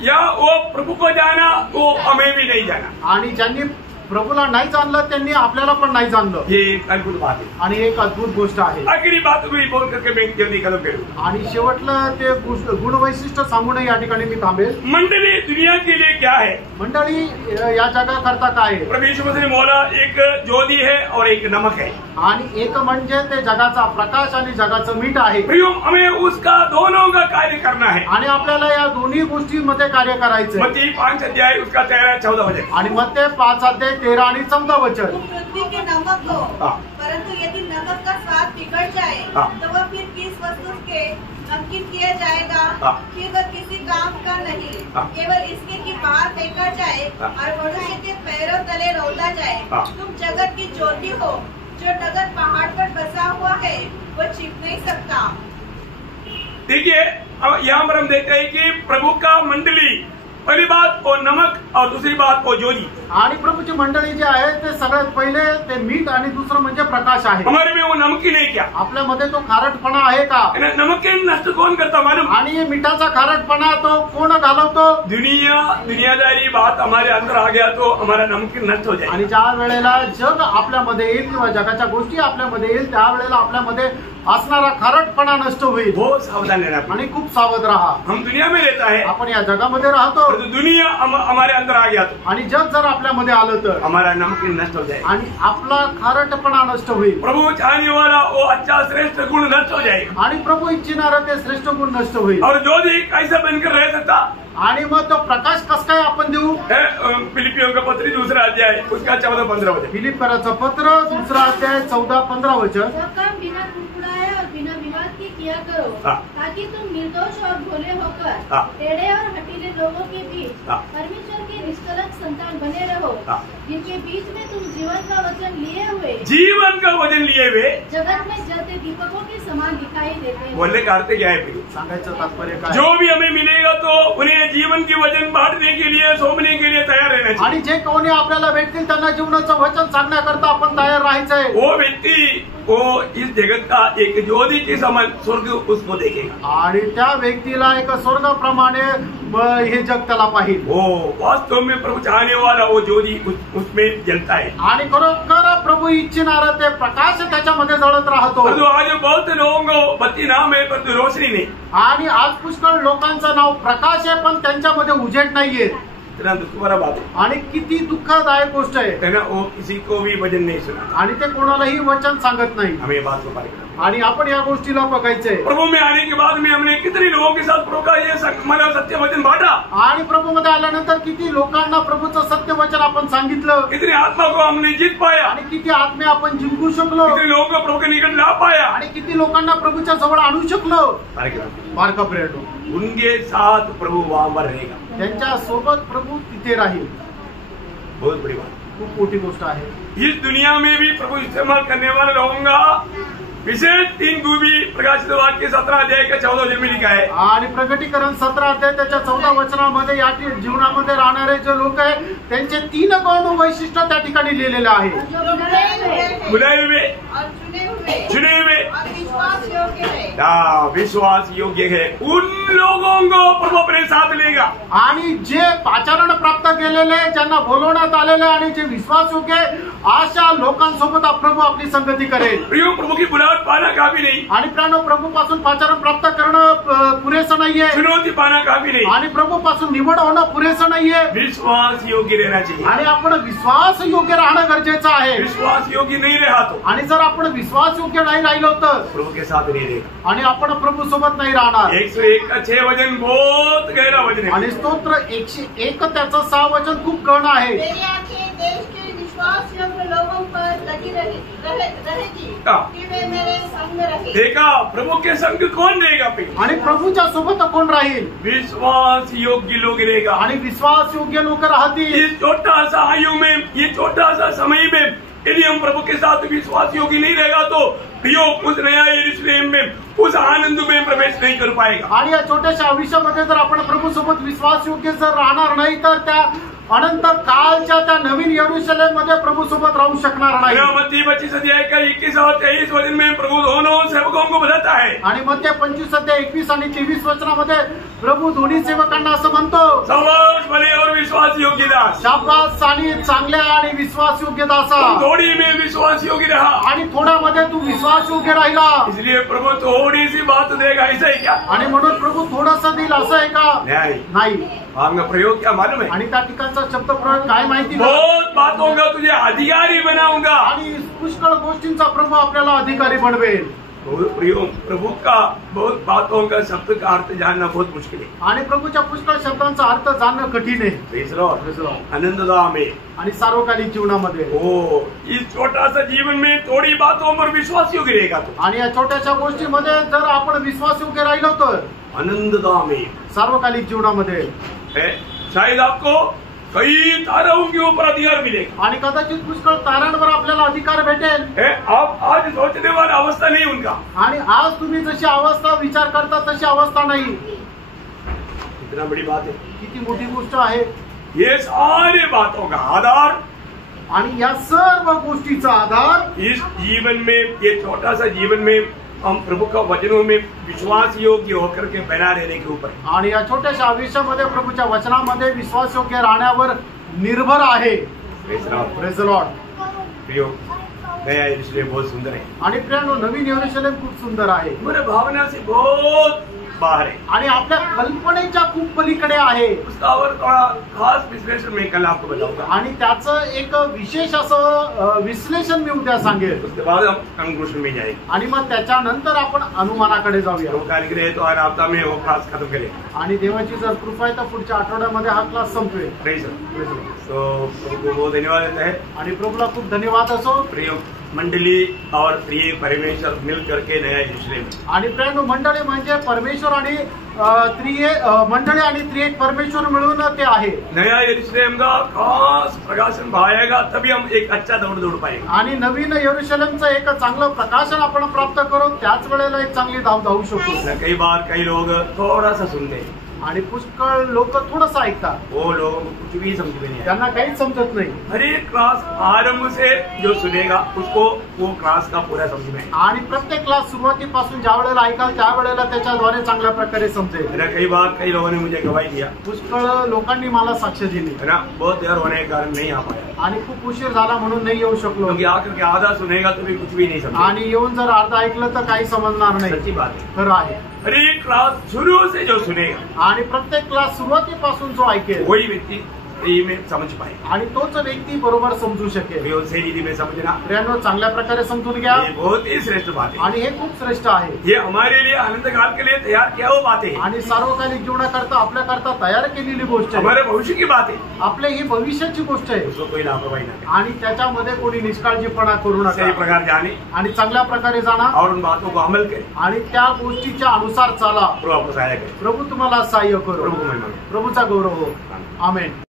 या वो प्रभु को जाना वो हमें भी नहीं जाना। आणि ज्यांनी प्रभूला नाही जाणलं त्यांनी आपल्याला पण नाही जाणलं। ये एक अद्भुत बात है आणि एक अद्भुत गोष्ट आहे। आखिरी बात भी बोल करके मैं जल्दी खत्म करूँ। आणि शेवटलं ते गुणवैशिष्ट्य सांगून या ठिकाणी मी थांबेल। मंडली दुनिया के लिए क्या है? मंडळी या जगाकरता काय आहे? प्रभु यीशु मसीह ने बोला एक ज्योति है और एक नमक है। आणि एक म्हणजे ते जगाचा प्रकाश आणि जगाचं मीठ आहे। प्रियो, हमें उसका दोनों का कार्य करना है आणि आपल्याला या दोन्ही गोष्टींमध्ये कार्य करायचं। मत्ती 5 अध्याय उसका 13-14 वचन। आणि मत्ती 5 अध्याय 13 आणि 14 वचन। तुम पृथ्वी के नमक हो, परंतु यदि नमक का स्वाद बिगड़ जाए तो वह फिर किस वस्तु के नमकीन किया जाएगा? फिर वह किसी काम का नहीं, केवल इसके कि बाहर फेंका जाए और मनुष्य के पैरों तले रौंदा जाए। तुम जगत की ज्योति हो, जो नगर पहाड़ पर बसा हुआ है वो छिप नहीं सकता। देखिए, अब यहाँ पर हम देखते हैं कि प्रभु का मंडली, पहली बात वो नमक और दूसरी बात वो ज्योति। आणि प्रभूची मंडळी जी आहे ते सगळ्यात पहिले ते मीठ आणि दुसरं म्हणजे प्रकाश आहे। हमारे में वो नमकीन है क्या? आपल्यामध्ये तो खारटपणा आहे का? नमकीन नष्ट कौन करता मालूम? आणि मिठाचा खारटपणा तो कोण घालवतो? दुनियादारी बात हमारे अंदर आ गया तो हमारा नमकीन नष्ट हो जाए। आणि ज्या वेळेला जग आपल्यामध्ये येईल किंवा जगाच्या गोष्टी आपल्यामध्ये येईल त्यावेळेला आपल्यामध्ये असणारा खारटपणा नष्ट होईल। बहुत सावधान रहना आणि खूप सावध राहा। हम दुनिया में रहता है, आपण या जगामध्ये राहतो, दुनिया हमारे अंदर आ गया तो आणि जग जर आपल्यामध्ये आलं तर हमारा नमकीन नष्ट हो जाए आणि आपला खारटपणा नष्ट होईल। प्रभु चाहने वाला वो अच्छा श्रेष्ठ गुण नष्ट हो जाएगा आणि प्रभू इच्छिणारा ते श्रेष्ठ गुण नष्ट होईल। और ज्योति कैसा बनकर रह सकता? आणि मग तो प्रकाश कस काय आपण देऊ? फिलिपियों का पत्र 2 अध्याय उसका 14-15 वचन। फिलिपियोचं पत्र 2 अध्याय 14-15 वचन। सब काम बिना कुड़कुड़ाए और बिना विवाद के किया करो, ताकि तुम निर्दोष और भोले होकर टेढ़े और हठीले लोगों के बीच परमेश्वर के निष्कलंक संतान बने रहो, जिनके बीच में तुम जीवन का वचन लिए हुए जगत में जलते दीपकों के समान दिखाई देते हैं। बोलने का अर्थ क्या है? सांगायचं तात्पर्य काय? जो भी हमें मिलेगा तो उन्हें जीवन के वचन बांटने के लिए, सौंपने के लिए तैयार रहना चाहिए। आणि जे कोणी आपल्याला भेटतील त्यांना जीवनाचं वचन सांगण्याकरता आपण तयार राहायचंय। वो व्यक्ती वो इस जगत का एक ज्योति के समान स्वर्ग उसको देखेगा आणि त्या व्यक्तीला एक स्वर्गाप्रमाणे हे जग त्याला पाहिजे। वो वास्तव में प्रभु चाहने वाला वो ज्योति उसमें जलता है आणि खरोखर प्रभू इच्छिणारा ते प्रकाश त्याच्यामध्ये जळत राहतो। आज बहुत लोगों को बत्ती नाम है परंतु रोशनी नहीं। आणि आज पुष्कळ लोकांचं नाव प्रकाश आहे पण त्यांच्यामध्ये उजेड नाहीये। इतना दुख भरा बात है, आणि किती दुःखदायक गोष्ट आहे है ना, वो किसी को भी वचन नहीं सुना, आणि ते कोणालाही वचन सांगत नाही. हमें ये बात को पार करना है. आणि आपण या गोष्टीला बघायचंय. प्रभु में आने के बाद में हमने कितने लोगों के साथ प्रभु का ये मतलब सत्य वचन बांटा, आणि प्रभू मध्ये आल्यानंतर किती लोकांना प्रभूचं सत्य वचन आपण सांगितलं, कितनी आत्मा को हमने जीत पाया, आणि किती आत्मे आपण जिंकू शकलो, कितने लोगों को प्रभु के निकट ला पाया. आणि किती लोकांना प्रभूच्या जवळ आणू शकलो. पार करना. बारका प्रेरणो, उनके साथ प्रभु वहां पर रहेगा. त्यांच्या सोबत प्रभू तिथे राहील. बहुत बड़ी बात. खूप मोठी गोष्ट आहे. इस दुनिया में भी प्रभु इस्तेमाल करने वाले लोगों का विशेष 3 दूबी प्रकाशित वाक्य 17 अध्याय का 14 वचन में लिखा है. आणि प्रकटीकरण 17 अध्याय त्याच्या 14 वचनामध्ये या जीवनामध्ये राहणारे जे लोक आहे त्यांचे 3 गौण वैशिष्ट्य त्या ठिकाणी लिहिलेले आहे. बुलाए हुए और चुने हुए और विश्वास योग्य है. विश्वास योग्य है, उन लोगों को प्रभु अपने साथ लेगा. आणि जे आचरण प्राप्त केलेले, ज्यांना बोलवण्यात आलेले आणि जे विश्वास योग्य आहे, अशा लोकांसोबत प्रभू आपली संगती करेल. प्रियो, प्रभु की बुलाहट पाना काफी नहीं, आणि प्राणो प्रभू पासून पाचारण प्राप्त करणं पुरेसं नाहीये, चुनौती पाना काफी नहीं, आणि प्रभू पासून निवड होणं पुरेसं नाहीये. विश्वास योग्य रहना चाहिए. आणि आपण विश्वास योग्य राहणं गरजेचं आहे. विश्वास योग्य नहीं रहा तो आणि जर आपण विश्वास योग्य नाही राहिलो तर प्रभु के साथ नहीं रहेगा. आणि आपण प्रभू सोबत नाही राहणार. 101 का 6 वचन बहुत गहरा वचन है. आणि स्तोत्र 101 त्याचं 6 वचन खूप गहन आहे. मेरी आंखें देश के विश्वास योग्य लोगों पर लगी रहेगी हाँ. कि वे मेरे संग रहे. देखा, प्रभु के संग कौन रहेगा? पे आणि प्रभूच्या सोबत कोण राहील? विश्वास योग्य लोग रहेगा. आणि विश्वास योग्य लोक राहतील. इस छोटा सा आयु में, ये छोटा सा समय में यदि हम प्रभु के साथ विश्वास योग्य नहीं रहेगा तो प्रियो उस नया यरूशलेम में, उस आनंद में प्रवेश नहीं कर पाएगा. आणि या छोट्याशा आयुष्यामध्ये जर आपण प्रभू सोबत विश्वास योग्य जर राहणार नाही तर त्या अनंत कालच्या त्या नवीन यरूशलेम मध्ये प्रभु सोबत राहू शकणार नाही. मत्ती 25 अध्याय का 21 और 23 वचन में प्रभु दोनों सेवकों को बताता है. आणि मध्य 25 अध्याय 21 आणि 23 वचनामध्ये प्रभू दोन्ही सेवकांना असं म्हणतो, शाबाश भले और विश्वास योग्य दास. शाबास आणि चांगल्या आणि विश्वास योग्य दासा. थोड़ी में विश्वास योग्य रहा आणि थोड्यामध्ये तू विश्वास योग्य राहिला. इसलिए प्रभु थोड़ी सी बात देगा, ऐसा ही क्या? आणि म्हणून प्रभू थोडंसं देईल असं आहे का? नाही. आपका प्रयोग क्या मालूम है? आणि त्या ठिकाणचा शब्द प्रयोग काय माहिती का? बहुत बातों का तुझे अधिकारी बनाऊंगा. आणि पुष्कळ गोष्टींचा प्रभू आपल्याला अधिकारी बनवेल. प्रभु का बहुत बातों का शब्द का अर्थ जानना बहुत मुश्किल है. आणि प्रभूच्या पुष्कळ शब्दांचा अर्थ जाणणं कठीण आहे. आनंददा में आणि सार्वकालिक जीवनामध्ये इस छोटा सा जीवन में थोड़ी बातों पर विश्वास योग्य रहेगा तो, आणि या छोट्याशा गोष्टीमध्ये जर आपण विश्वास योग्य राहिलो तर आनंददा में सार्वकालिक जीवनामध्ये शायद आपको कई तारों के ऊपर अधिकार मिलेगा. आणि कदाचित पुष्कळ तारांवर आपल्याला अधिकार भेटेल. आप आज सोचने वाली अवस्था नहीं उनका. आणि आज तुम्ही जशी अवस्था विचार करता तशी अवस्था नाही. इतना बड़ी बात है. किती मोठी गोष्ट आहे. ये सारे बातों का आधार, आणि या सर्व गोष्टीचा आधार इस जीवन में, ये छोटा सा जीवन में हम प्रभु का वचनों में विश्वास योग्य होकर के बना रहने के ऊपर. आणि या छोट्याशा आयुष्यामध्ये प्रभूच्या वचनामध्ये विश्वास योग्य राहण्यावर निर्भर आहे. Praise the Lord. प्रियो, नया यरूशलेम बहुत सुंदर है. आणि प्रियानो, नवीन यरूशलेम खूप सुंदर आहे. मेरे भावना से बहुत बाहर है आणि आपल्या कल्पनेच्या खूप पलीकडे आहे. उसका और थोड़ा खास विश्लेषण मैं कल आपको बताऊंगा. आणि त्याचं एक विशेष असं विश्लेषण मी उद्या सांगेल. उसके बाद हम कंक्लूजन में जाएंगे. आणि मग त्याच्यानंतर आपण अनुमानाकडे जाऊया. तो कार्यक्रम तो हर हफ्ता में वो क्लास खत्म करें. आणि देवाची जर कृपा आहे तर पुढच्या आठवड्यामध्ये हा क्लास संपवेल. तो प्रभु को बहुत धन्यवाद देता है. आणि प्रभूला खूप धन्यवाद असो. प्रिय मंडली और प्रिय परमेश्वर मिल करके नया यरूशलेम. आणि प्रिय मंडळी म्हणजे परमेश्वर आणि मंडळी आणि त्रिएक परमेश्वर मिळून ते आहे. नया यरूशलेम का खास प्रकाशन पाएगा तभी हम एक अच्छा दौड़ पाएंगे. आणि नवीन यरूशलेमचं एक चांगलं प्रकाशन आपण प्राप्त करू, त्याच वेळेला एक चांगली धावू शकतो. कई बार कई लोग थोड़ा सा सुनते हैं, आणि पुष्कळ लोक थोडंसं ऐकतात. वो लोगों को कुछ भी समझ में नहीं आता. त्यांना काहीच समजत नाही. हर एक क्लास आरंभ से जो सुनेगा उसको वो क्लास का पूरा समझ में. आणि प्रत्येक क्लास सुरुवातीपासून ज्या वेळेला ऐकाल त्या वेळेला त्याच्याद्वारे चांगल्या प्रकारे समजेल. कई बार कई लोगों ने मुझे गवाही दिया. पुष्कळ लोकांनी मला साक्ष दिली. है ना, बहुत देर होने के कारण नहीं आ पाया. आणि खूप उशीर झाला म्हणून नाही येऊ शकलो. क्योंकि आकर के आधा सुनेगा तो भी कुछ भी नहीं समझेगा. आणि येऊन जर अर्धा ऐकलं तर काही समजणार नाही. सच्ची बात है. खरं आहे. हर एक क्लास शुरू से जो सुनेगा आणि प्रत्येक क्लास सुरुवातीपासून जो ऐकेल वही व्यक्ति ये मैं समझ पाए आणि तोच व्यक्ती बरोबर समजू शकेल. ये सही रीति में समझना प्रियांनो, चांगल्या प्रकारे समजून घ्या. ये बहुत ही श्रेष्ठ बात है. आणि हे खूप श्रेष्ठ आहे. ये हमारे लिए अनंत काल के लिए तैयार किया हुआ बात है. आणि सार्वकालिक जीवनाकरता आपल्याकरता तयार केलेली गोष्ट आहे. हमारे भविष्य की बात है. आपल्या ही भविष्याची गोष्ट आहे. उसको कोई लापरवाही ना करे. आणि त्याच्यामध्ये कोणी निष्काळजीपणा करू सही नका. प्रकार जाने आणि चांगल्या प्रकारे जाणा और उन बातों को अमल करे. आणि त्या गोष्टीच्या अनुसार चाला. प्रभु आपको सहायक करे. प्रभू तुम्हाला सहाय्य करो. प्रभु को महिमा. प्रभूचा गौरव हो. आमेन.